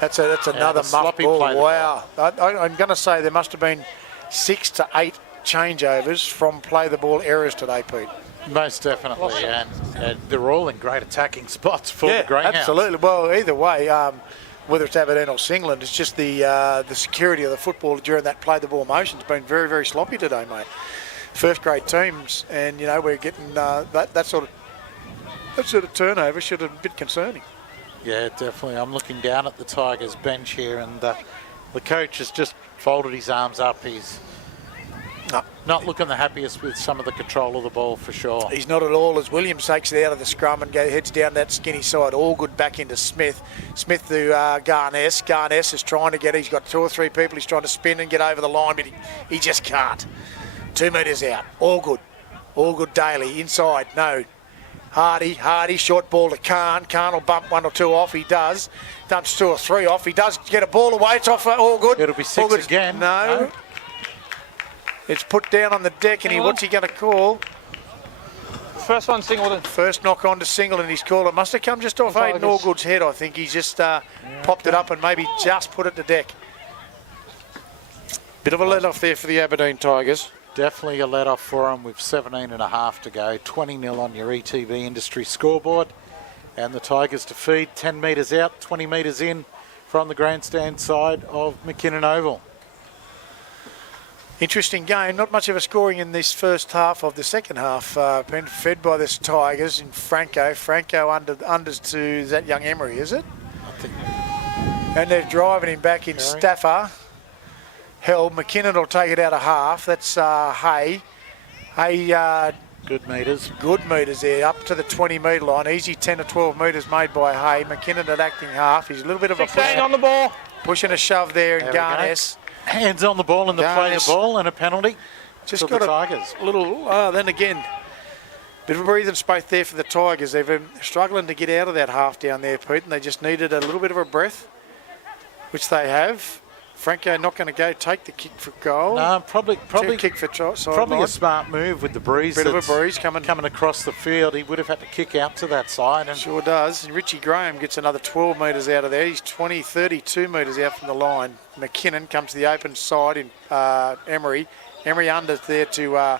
that's another muff sloppy ball. play. Wow. I'm going to say there must have been 6 to 8 changeovers from play the ball errors today, Pete. Most definitely, and they're all in great attacking spots for the Greyhounds. Absolutely. Well, either way, whether it's Aberdeen or Singleton, it's just the security of the football during that play the ball motion has been very, very sloppy today, mate. First grade teams, and we're getting that sort of turnover should have been a bit concerning. Yeah, definitely. I'm looking down at the Tigers bench here, and the coach has just folded his arms up. He's not looking the happiest with some of the control of the ball, for sure. He's not at all, as Williams takes it out of the scrum and heads down that skinny side. All good back into Smith. Smith to Garness. Garness is trying to get it. He's got 2 or 3 people. He's trying to spin and get over the line, but he just can't. 2 metres out. All good. All good Daly. Inside. No. Hardy. Short ball to Khan. Khan will bump 1 or 2 off. He does. Dumps 2 or 3 off. He does get a ball away. It's off. All good. It'll be 6 all good. again. No. It's put down on the deck, and what's he going to call? First one, Singleton. First knock on to Singleton. He's called. It must have come just off Aidan Allgood's head, I think. He's just popped it up and maybe just put it to deck. Bit of a let-off there for the Aberdeen Tigers. Definitely a let-off for them with 17.5 to go. 20-0 on your ETV industry scoreboard. And the Tigers to feed 10 metres out, 20 metres in from the grandstand side of McKinnon Oval. Interesting game. Not much of a scoring in this first half of the second half. Been fed by this Tigers in Franco. Franco unders to, is that young Emery, is it? I think. And they're driving him back in Stafford. Held. McKinnon will take it out of half. That's Hay. Hay. Good metres. Good metres there, up to the 20-metre line. Easy 10 to 12 metres made by Hay. McKinnon at acting half. He's a little bit of a push on the ball. Push and a shove there in Garness. Hands on the ball and the play the ball and a penalty. Just for got the Tigers. A little. Then again, bit of a breathing space there for the Tigers. They've been struggling to get out of that half down there, Pete, and they just needed a little bit of a breath, which they have. Franco not going to go take the kick for goal. No, probably kick for probably a smart move with the breeze. Bit of a breeze coming across the field. He would have had to kick out to that side. And sure does. And Richie Graham gets another 12 metres out of there. He's 32 metres out from the line. McKinnon comes to the open side in Emery. Emery under there to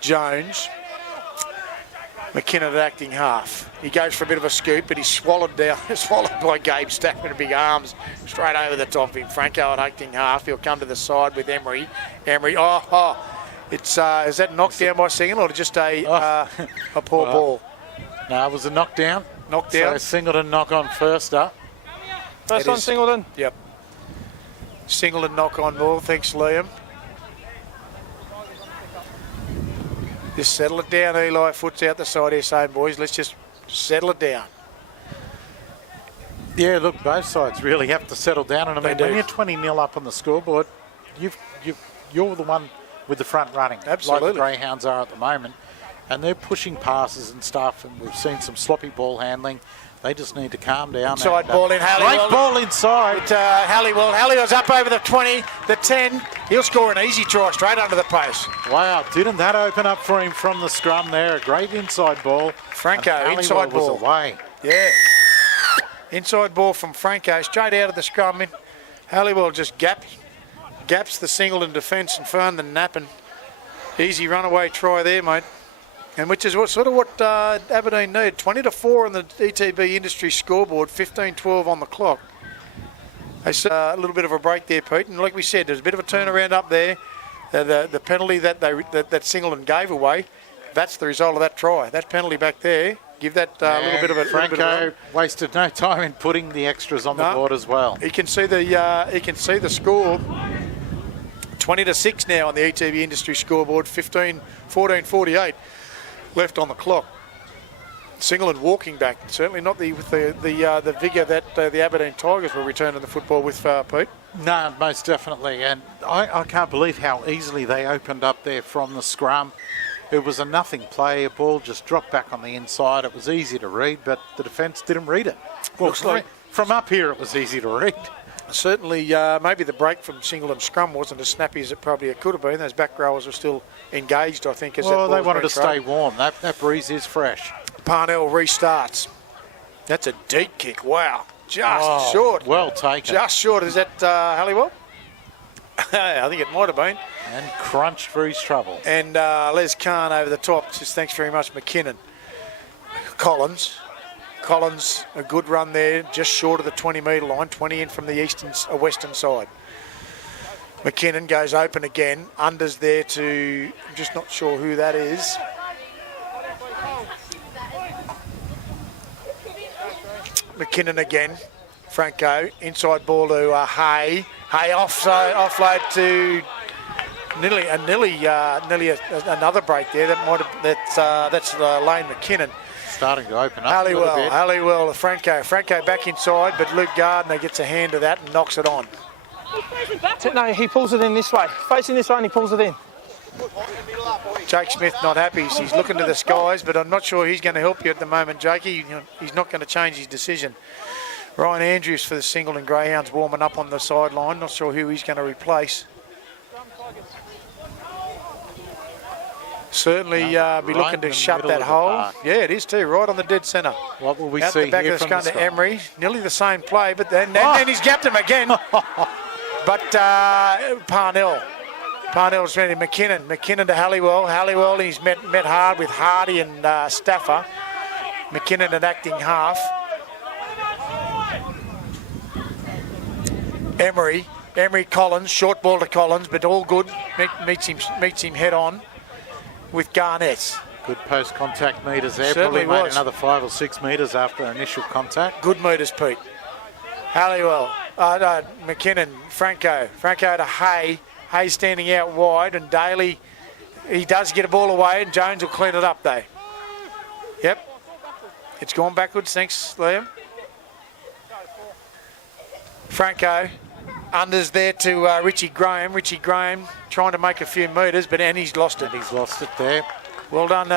Jones. McKinnon at acting half. He goes for a bit of a scoop, but he's swallowed by Gabe Stackman with big arms straight over the top of him. Franco at acting half. He'll come to the side with Emery. Emery, it's is that knocked down by Singleton or just a poor ball? No, it was a knockdown. Knockdown. So Singleton knock on first up. First on Singleton. Yep. Singleton knock on ball. Thanks, Liam. Just settle it down, Eli. Foot's out the side here saying, boys, let's just settle it down. Yeah, look, both sides really have to settle down. And I mean, when you're 20-0 up on the scoreboard, you're the one with the front running. Absolutely. Like the Greyhounds are at the moment. And they're pushing passes and stuff, and we've seen some sloppy ball handling. They just need to calm down. Inside ball in Halliwell. Great ball inside. Halliwell. Halliwell's up over the 20, the 10. He'll score an easy try straight under the post. Wow, didn't that open up for him from the scrum there? A great inside ball. Franco, inside ball. Was away. Yeah. Inside ball from Franco, straight out of the scrum. Halliwell just gaps the Singleton defence and found the napping. Easy runaway try there, mate. And which is what Aberdeen need. 20-4 on the ETB industry scoreboard, 15-12 on the clock. They saw a little bit of a break there, Pete. And like we said, there's a bit of a turnaround up there. The penalty that Singleton gave away, that's the result of that try. That penalty back there, give that little bit of a... Franco wasted no time in putting the extras on the board as well. He can see the score. 20-6 now on the ETB industry scoreboard, 14-48 left on the clock. Singleton walking back, certainly not with the vigour that the Aberdeen Tigers will return to the football with, Pete. No, most definitely, and I can't believe how easily they opened up there from the scrum. It was a nothing play, a ball just dropped back on the inside. It was easy to read, but the defence didn't read it. Well, from up here it was easy to read. Certainly, maybe the break from Singleton scrum wasn't as snappy as it probably could have been. Those back rowers were still engaged, I think. As they wanted to stay warm. That breeze is fresh. Parnell restarts. That's a deep kick. Wow. Just short. Well taken. Just short. Is that Halliwell? I think it might have been. And crunched for his trouble. And Les Khan over the top. Just thanks very much, McKinnon. Collins, a good run there, just short of the 20-metre line, 20 in from the western side. McKinnon goes open again, unders there to, I'm just not sure who that is. McKinnon again, Franco, inside ball to Hay. Hay offload to nearly another break there. That's Lane McKinnon. Starting to open up a little bit. Halliwell, Franco back inside, but Luke Gardner gets a hand of that and knocks it on. No, he pulls it in this way. Facing this way and he pulls it in. Jake Smith not happy. He's looking to the skies, but I'm not sure he's going to help you at the moment, Jakey. He's not going to change his decision. Ryan Andrews for the Singleton Greyhounds warming up on the sideline. Not sure who he's going to replace. Certainly be looking to shut that hole. Yeah, it is too, right on the dead centre. What will we out see the back here of the from scrum to Emery. Nearly the same play, but then he's gapped him again. But Parnell's ready. McKinnon to Halliwell. He's met hard with Hardy and Staffer. McKinnon at acting half. Emery Collins, short ball to Collins, but all good. Meets him head on with Garnett. Good post-contact metres there. Certainly Probably made was. another 5 or 6 metres after initial contact. Good metres, Pete. Halliwell, McKinnon, Franco to Hay. Hay standing out wide, and Daly, he does get a ball away, and Jones will clean it up, though. Yep. It's gone backwards, thanks, Liam. Franco, unders there to Richie Graham. Richie Graham trying to make a few metres, and he's lost it. And he's lost it there. Well done,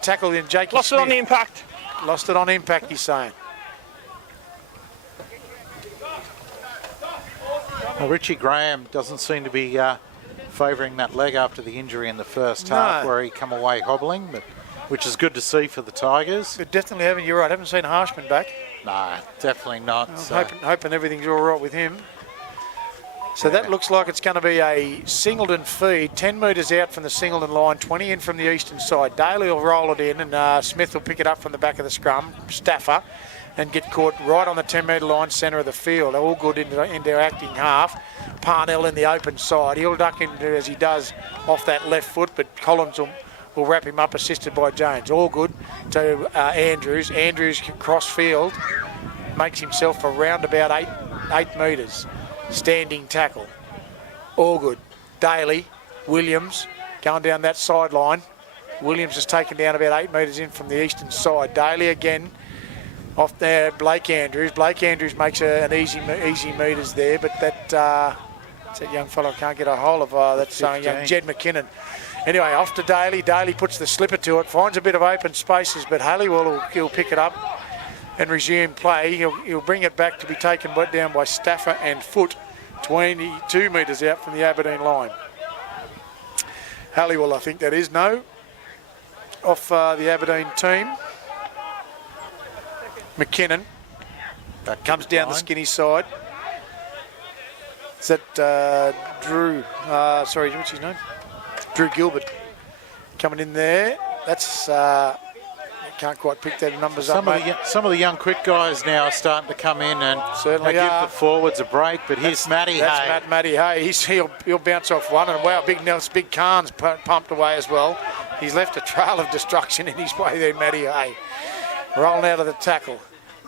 tackle in Jakey Lost Smith. it on the impact. Lost it on impact, he's saying. Well, Richie Graham doesn't seem to be favouring that leg after the injury in the first half, where he come away hobbling, which is good to see for the Tigers. But definitely haven't seen Harshman back. No, definitely not. Hoping everything's all right with him. So that looks like it's going to be a Singleton feed, 10 metres out from the Singleton line, 20 in from the eastern side. Daly will roll it in, and Smith will pick it up from the back of the scrum, Staffer, and get caught right on the 10-metre line, centre of the field. All good into acting half. Parnell in the open side. He'll duck into as he does off that left foot, but Collins will wrap him up, assisted by Jones. All good to Andrews. Andrews cross field, makes himself around about 8 metres. Standing tackle. All good. Daly, Williams going down that sideline. Williams is taken down about 8 metres in from the eastern side. Daly again off there. Blake Andrews. Blake Andrews makes an easy metres there, but that young fellow can't get a hold of. That's young Jed McKinnon. Anyway, off to Daly. Daly puts the slipper to it, finds a bit of open spaces, but Halliwell will pick it up. and resume play. He'll bring it back to be taken down by Stafford and Foot, 22 metres out from the Aberdeen line. Halliwell, I think that is, no, off the Aberdeen team. McKinnon comes down the skinny side. Is that Drew? Sorry, what's his name? Drew Gilbert coming in there. That's can't quite pick their numbers up. Some of the young quick guys now are starting to come in and certainly give the forwards a break. But here's Matty Hay. That's Matty Hay. He'll bounce off one, and wow, Big Khan's pumped away as well. He's left a trail of destruction in his way there, Matty Hay. Rolling out of the tackle.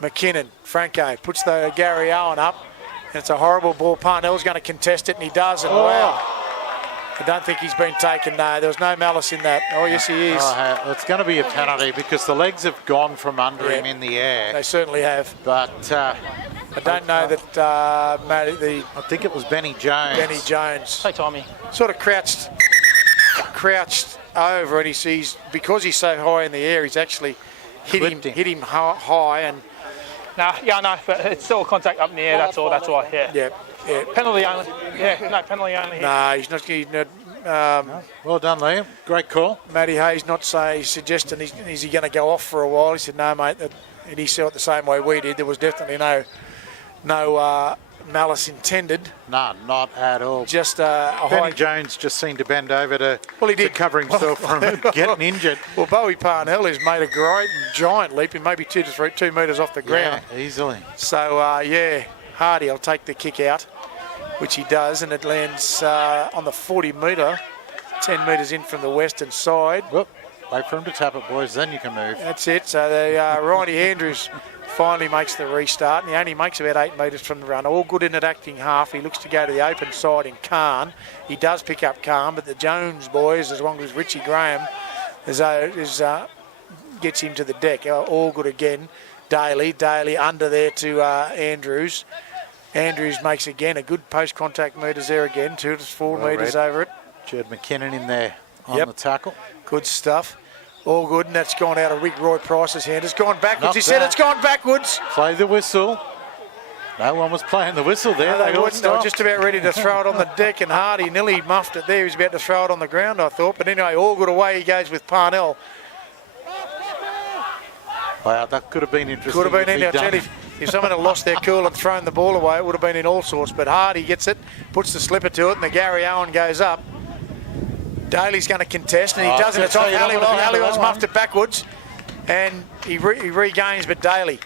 McKinnon, Franco puts the Gary Owen up. And it's a horrible ball. Parnell's going to contest it, and he does. And wow, I don't think he's been taken. No, there was no malice in that. Oh, yes, he is. It's going to be a penalty because the legs have gone from under him in the air. They certainly have. But I don't know that I think it was Benny Jones. Benny Jones. Hey, Tommy. Sort of crouched over, and he sees, because he's so high in the air, he's actually hit him high, and No, but it's still contact up in the air. That's all. Yeah. Yeah. Penalty only. Yeah, no, penalty only. No, he's not. Well done, Liam. Great call. Matty Hayes not saying, suggesting is he going to go off for a while. He said, no, mate. And he saw it the same way we did. There was definitely no malice intended. No, not at all. Just Benny Jones just seemed to bend over to cover himself from getting injured. Well, Bowie Parnell has made a great giant leap, in maybe 2 metres off the ground. Yeah, easily. So, Hardy will take the kick out, which he does, and it lands on the 40-metre, 10 metres in from the western side. Whoop. Wait for him to tap it, boys, then you can move. That's it. So Ronnie Andrews finally makes the restart, and he only makes about 8 metres from the run. All good in at acting half. He looks to go to the open side in Khan. He does pick up Khan, but the Jones boys, as long as Richie Graham gets him to the deck. All good again. Daly under there to Andrews. Andrews makes again a good post-contact metres there again, 2 to 4 metres over it. Jared McKinnon in there on the tackle. Good stuff. All good, and that's gone out of Rick Roy Price's hand. It's gone backwards. Not he said that. It's gone backwards. Play the whistle. No one was playing the whistle there. No, they wouldn't. They were just about ready to throw it on the deck, and Hardy nearly muffed it there. He was about to throw it on the ground, I thought. But anyway, all good away he goes with Parnell. Wow, that could have been interesting. Could have been in. I tell you, if someone had lost their cool and thrown the ball away, it would have been in all sorts. But Hardy gets it, puts the slipper to it, and the Gary Owen goes up. Daly's going to contest, and he doesn't. It's off Halliwell. Halliwell's muffed it backwards, and he regains, but Daly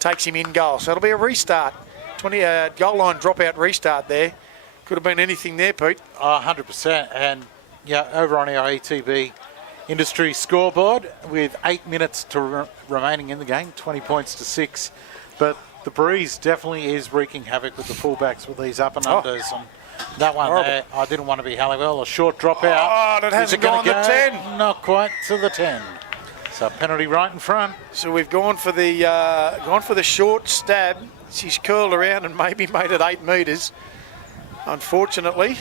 takes him in goal. So it'll be a restart. 20 goal line dropout restart there. Could have been anything there, Pete. 100%. And yeah, over on our ETB industry scoreboard with 8 minutes remaining in the game, 20 points to 6. But the breeze definitely is wreaking havoc with the fullbacks with these up and unders. And that one there, I didn't want to be Halliwell. A short dropout. Oh, that hasn't gone the 10. Not quite to the 10. So penalty right in front. So we've gone for the short stab. She's curled around and maybe made it 8 metres. Unfortunately,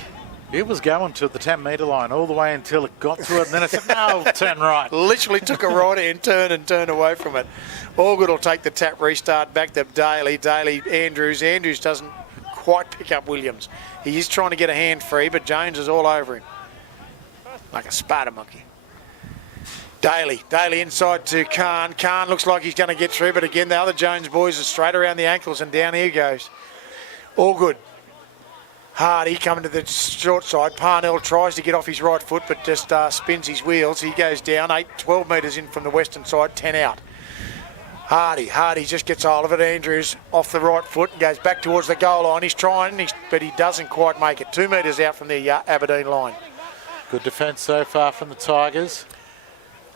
it was going to the 10-metre line all the way until it got to it, and then it said, no, turn right. Literally took a right-hand turn and turned away from it. Allgood will take the tap restart back to Daly. Andrews. Andrews doesn't quite pick up Williams. He is trying to get a hand free, but Jones is all over him. Like a spider monkey. Daly inside to Khan. Khan looks like he's going to get through, but again, the other Jones boys are straight around the ankles, and down he goes. Allgood. Hardy coming to the short side. Parnell tries to get off his right foot, but just spins his wheels. He goes down 12 metres in from the western side, 10 out. Hardy just gets hold of it. Andrews off the right foot and goes back towards the goal line. He's trying, but he doesn't quite make it. 2 metres out from the Aberdeen line. Good defence so far from the Tigers.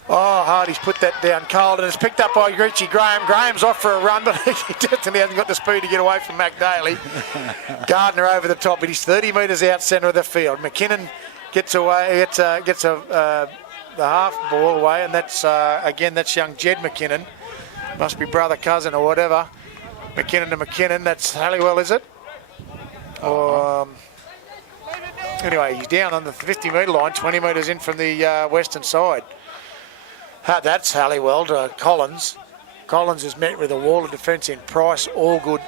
Oh, Hardy's put that down cold, and it's picked up by Richie Graham. Graham's off for a run, but he definitely hasn't got the speed to get away from Mac Daly. Gardner over the top, but he's 30 metres out centre of the field. McKinnon gets away, gets the half ball away, and that's again, that's young Jed McKinnon. Must be brother, cousin, or whatever. McKinnon to McKinnon. That's Halliwell, is it? Anyway, he's down on the 50-metre line, 20 metres in from the western side. That's Halliwell to Collins. Collins has met with a wall of defence in Price, Allgood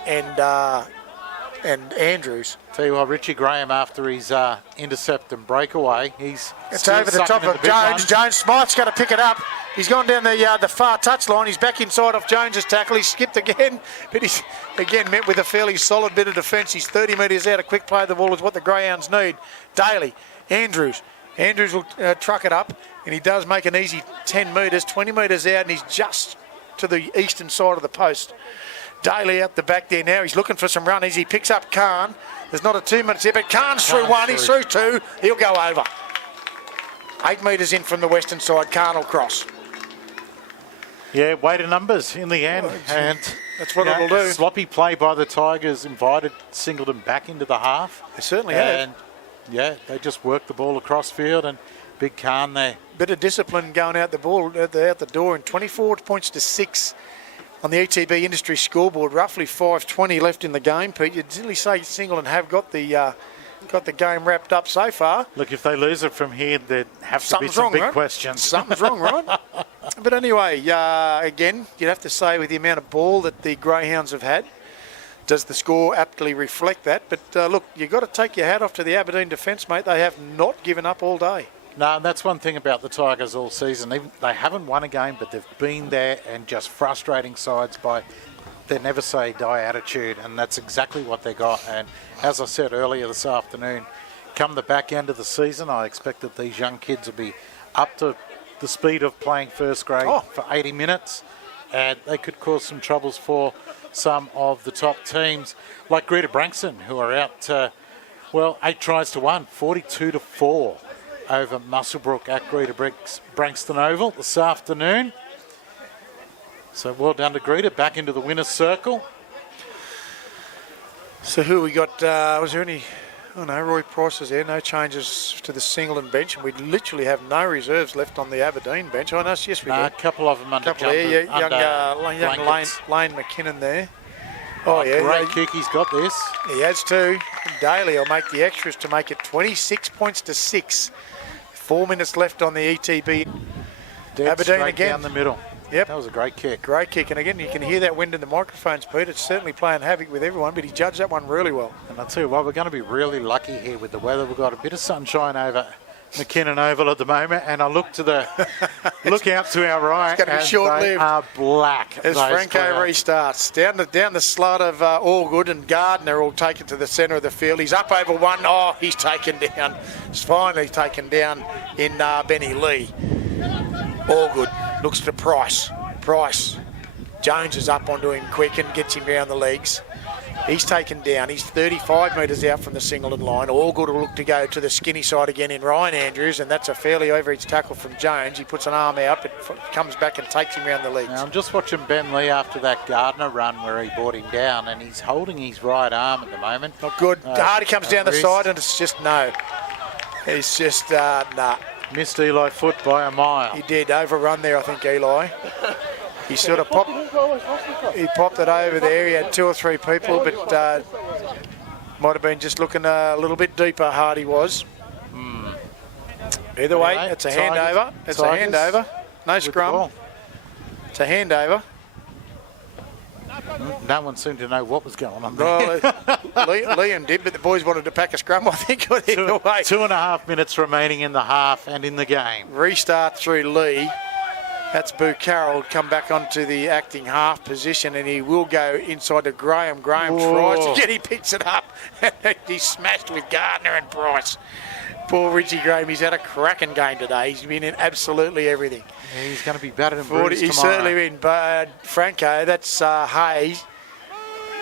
and Andrews. Tell you what, Richie Graham, after his intercept and breakaway, It's still over the top sucking in of big Jones. ones. Jones Smythe's going to pick it up. He's gone down the far touchline. He's back inside off Jones's tackle. He's skipped again, but he's again met with a fairly solid bit of defence. He's 30 metres out. A quick play of the ball is what the Greyhounds need. Daly, Andrews will truck it up, and he does make an easy 10 metres, 20 metres out, and he's just to the eastern side of the post. Daly out the back there now. He's looking for some runners. He picks up Khan. There's not a 2 minutes here, but Khan's through one. He's through two. He'll go over. 8 metres in from the western side. Khan will cross. Yeah, weight of numbers in the end. And that's what it'll do. Sloppy play by the Tigers invited Singleton back into the half. They certainly have. And yeah, they just worked the ball across field, and big Khan there. Bit of discipline going out the door, and 24 points to 6 on the ETB industry scoreboard. Roughly 5:20 left in the game. Pete, you'd really say Singleton have got the game wrapped up so far. Look, if they lose it from here, there'd have to be Something's some wrong, big right? questions. Something's wrong, right? But anyway, again, you'd have to say with the amount of ball that the Greyhounds have had, does the score aptly reflect that? But look, you've got to take your hat off to the Aberdeen defence, mate. They have not given up all day. No, that's one thing about the Tigers all season. They haven't won a game, but they've been there and just frustrating sides by their never say die attitude, and that's exactly what they got. And as I said earlier this afternoon, come the back end of the season, I expect that these young kids will be up to the speed of playing first grade for 80 minutes, and they could cause some troubles for some of the top teams like Greta Brankston, who are out 8 tries to 1, 42-4 over Muswellbrook at Greta Brankston Oval this afternoon. So well done to Greta, back into the winner's circle. So who we got? Was there any? Oh no, Roy Price is there. No changes to the Singleton bench, and we literally have no reserves left on the Aberdeen bench. Oh no, yes we do. A couple of them under young blankets. Lane McKinnon there. Great kick, he's got this. He has too. Daly will make the extras to make it 26 points to 6. 4 minutes left on the ETB. Dead Aberdeen straight again. down the middle. Yep. That was a great kick. Great kick. And again, you can hear that wind in the microphones, Pete. It's certainly playing havoc with everyone, but he judged that one really well. And I'll tell you what, we're going to be really lucky here with the weather. We've got a bit of sunshine over McKinnon Oval at the moment, and I look look out to our right, it's going to be and short-lived. they are black. As Franco restarts, down the slot of Allgood and Gardner all taken to the centre of the field. He's up over one. Oh, he's taken down. It's finally taken down in Benny Lee. Allgood looks to Price. Jones is up onto him quick and gets him round the legs. He's taken down. He's 35 metres out from the Singleton line. Allgood will look to go to the skinny side again in Ryan Andrews, and that's a fairly overage tackle from Jones. He puts an arm out, but comes back and takes him round the legs. Now, I'm just watching Ben Lee after that Gardner run where he brought him down, and he's holding his right arm at the moment. Not good. Hardy comes down the wrist. side, and it's just no. It's just nah. Missed Eli Foot by a mile. He did overrun there, I think, Eli. He sort of popped it over there. He had 2 or 3 people, but might have been just looking a little bit deeper, Hardy was. Either way, it's a handover. It's a handover. No scrum. It's a handover. No one seemed to know what was going on there. Well, Liam did, but the boys wanted to pack a scrum, I think, either way. 2.5 minutes remaining in the half and in the game. Restart through Lee. That's Boo Carroll come back onto the acting half position, and he will go inside to Graham. Graham tries to get, he picks it up. He's smashed with Gardner and Price. Poor Richie Graham, he's had a cracking game today. He's been in absolutely everything. Yeah, he's going to be battered and bruised He's tomorrow. certainly been bad. Franco, that's Hayes.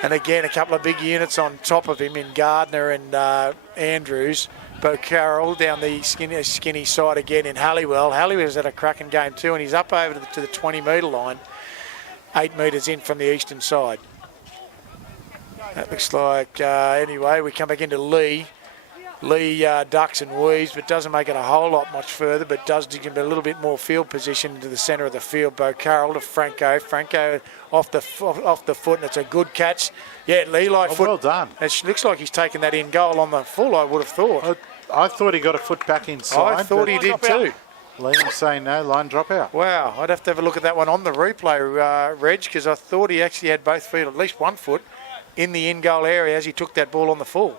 And again, a couple of big units on top of him in Gardner and Andrews. Bo Carroll down the skinny side again in Halliwell. Halliwell's had a cracking game too, and he's up over to the 20-metre line, 8 metres in from the eastern side. That looks like, anyway, we come back into Lee. Lee ducks and weaves, but doesn't make it a whole lot much further, but does give him a little bit more field position into the centre of the field. Bo Carroll to Franco. Franco off the foot, and it's a good catch. Yeah, Eli foot. Well done. It looks like he's taken that in goal on the full, I would have thought. I thought he got a foot back inside. I thought he did too. Liam saying no, line dropout. Wow, I'd have to have a look at that one on the replay, Reg, because I thought he actually had both feet, at least 1 foot, in the in-goal area as he took that ball on the full.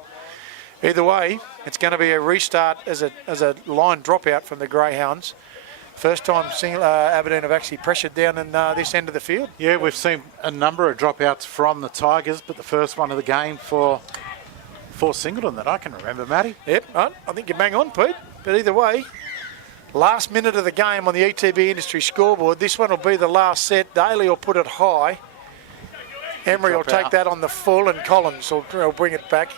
Either way, it's going to be a restart as a line dropout from the Greyhounds. First time Aberdeen have actually pressured down in this end of the field. Yeah, we've seen a number of dropouts from the Tigers, but the first one of the game for Singleton that I can remember, Matty. Yep, I think you bang on, Pete. But either way, last minute of the game on the ETB Industry scoreboard. This one will be the last set. Daly will put it high. Emery will take that on the full, and Collins will bring it back.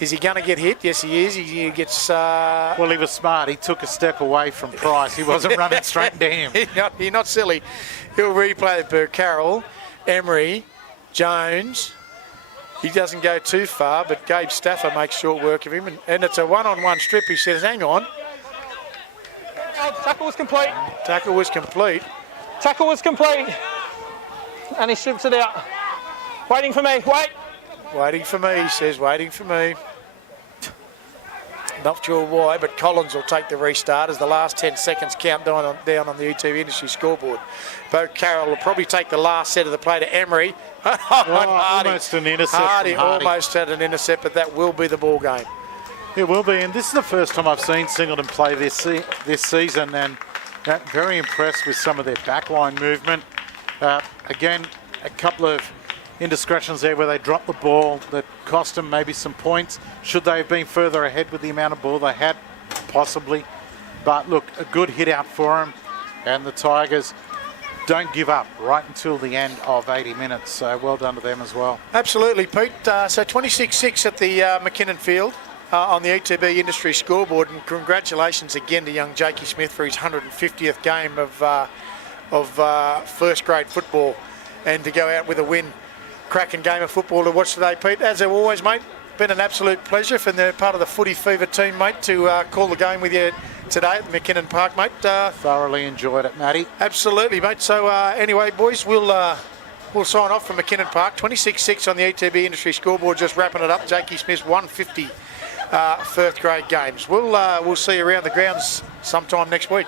Is he going to get hit? Yes, he is. He gets... Well, he was smart. He took a step away from Price. He wasn't running straight into him. He's not silly. He'll replay it for Carroll, Emery, Jones. He doesn't go too far, but Gabe Stafford makes short work of him. And it's a one-on-one strip. He says, hang on. Tackle was complete. Tackle was complete. Tackle was complete. And he strips it out. Waiting for me. Wait. Waiting for me, he says, waiting for me. Not sure why, but Collins will take the restart as the last 10 seconds count down on the ETB Industry scoreboard. Bo Carroll will probably take the last set of the play to Emery. Almost an intercept. Hardy almost had an intercept, but that will be the ball game. It will be, and this is the first time I've seen Singleton play this season, and very impressed with some of their backline movement. Again, a couple of indiscretions there where they dropped the ball that cost them maybe some points. Should they have been further ahead with the amount of ball they had? Possibly. But look, a good hit out for them, and the Tigers don't give up right until the end of 80 minutes. So well done to them as well. Absolutely, Pete. So 26-6 at the McKinnon Field on the ETB Industry scoreboard, and congratulations again to young Jakey Smith for his 150th game of first grade football, and to go out with a win. Cracking game of football to watch today, Pete. As always, mate, been an absolute pleasure from the part of the Footy Fever team, mate, to call the game with you today at the McKinnon Park, mate. Thoroughly enjoyed it, Matty. Absolutely, mate. So anyway, boys, we'll sign off from McKinnon Park. 26-6 on the ETB Industry scoreboard, just wrapping it up. Jakey Smith's 150 first grade games. We'll see you around the grounds sometime next week.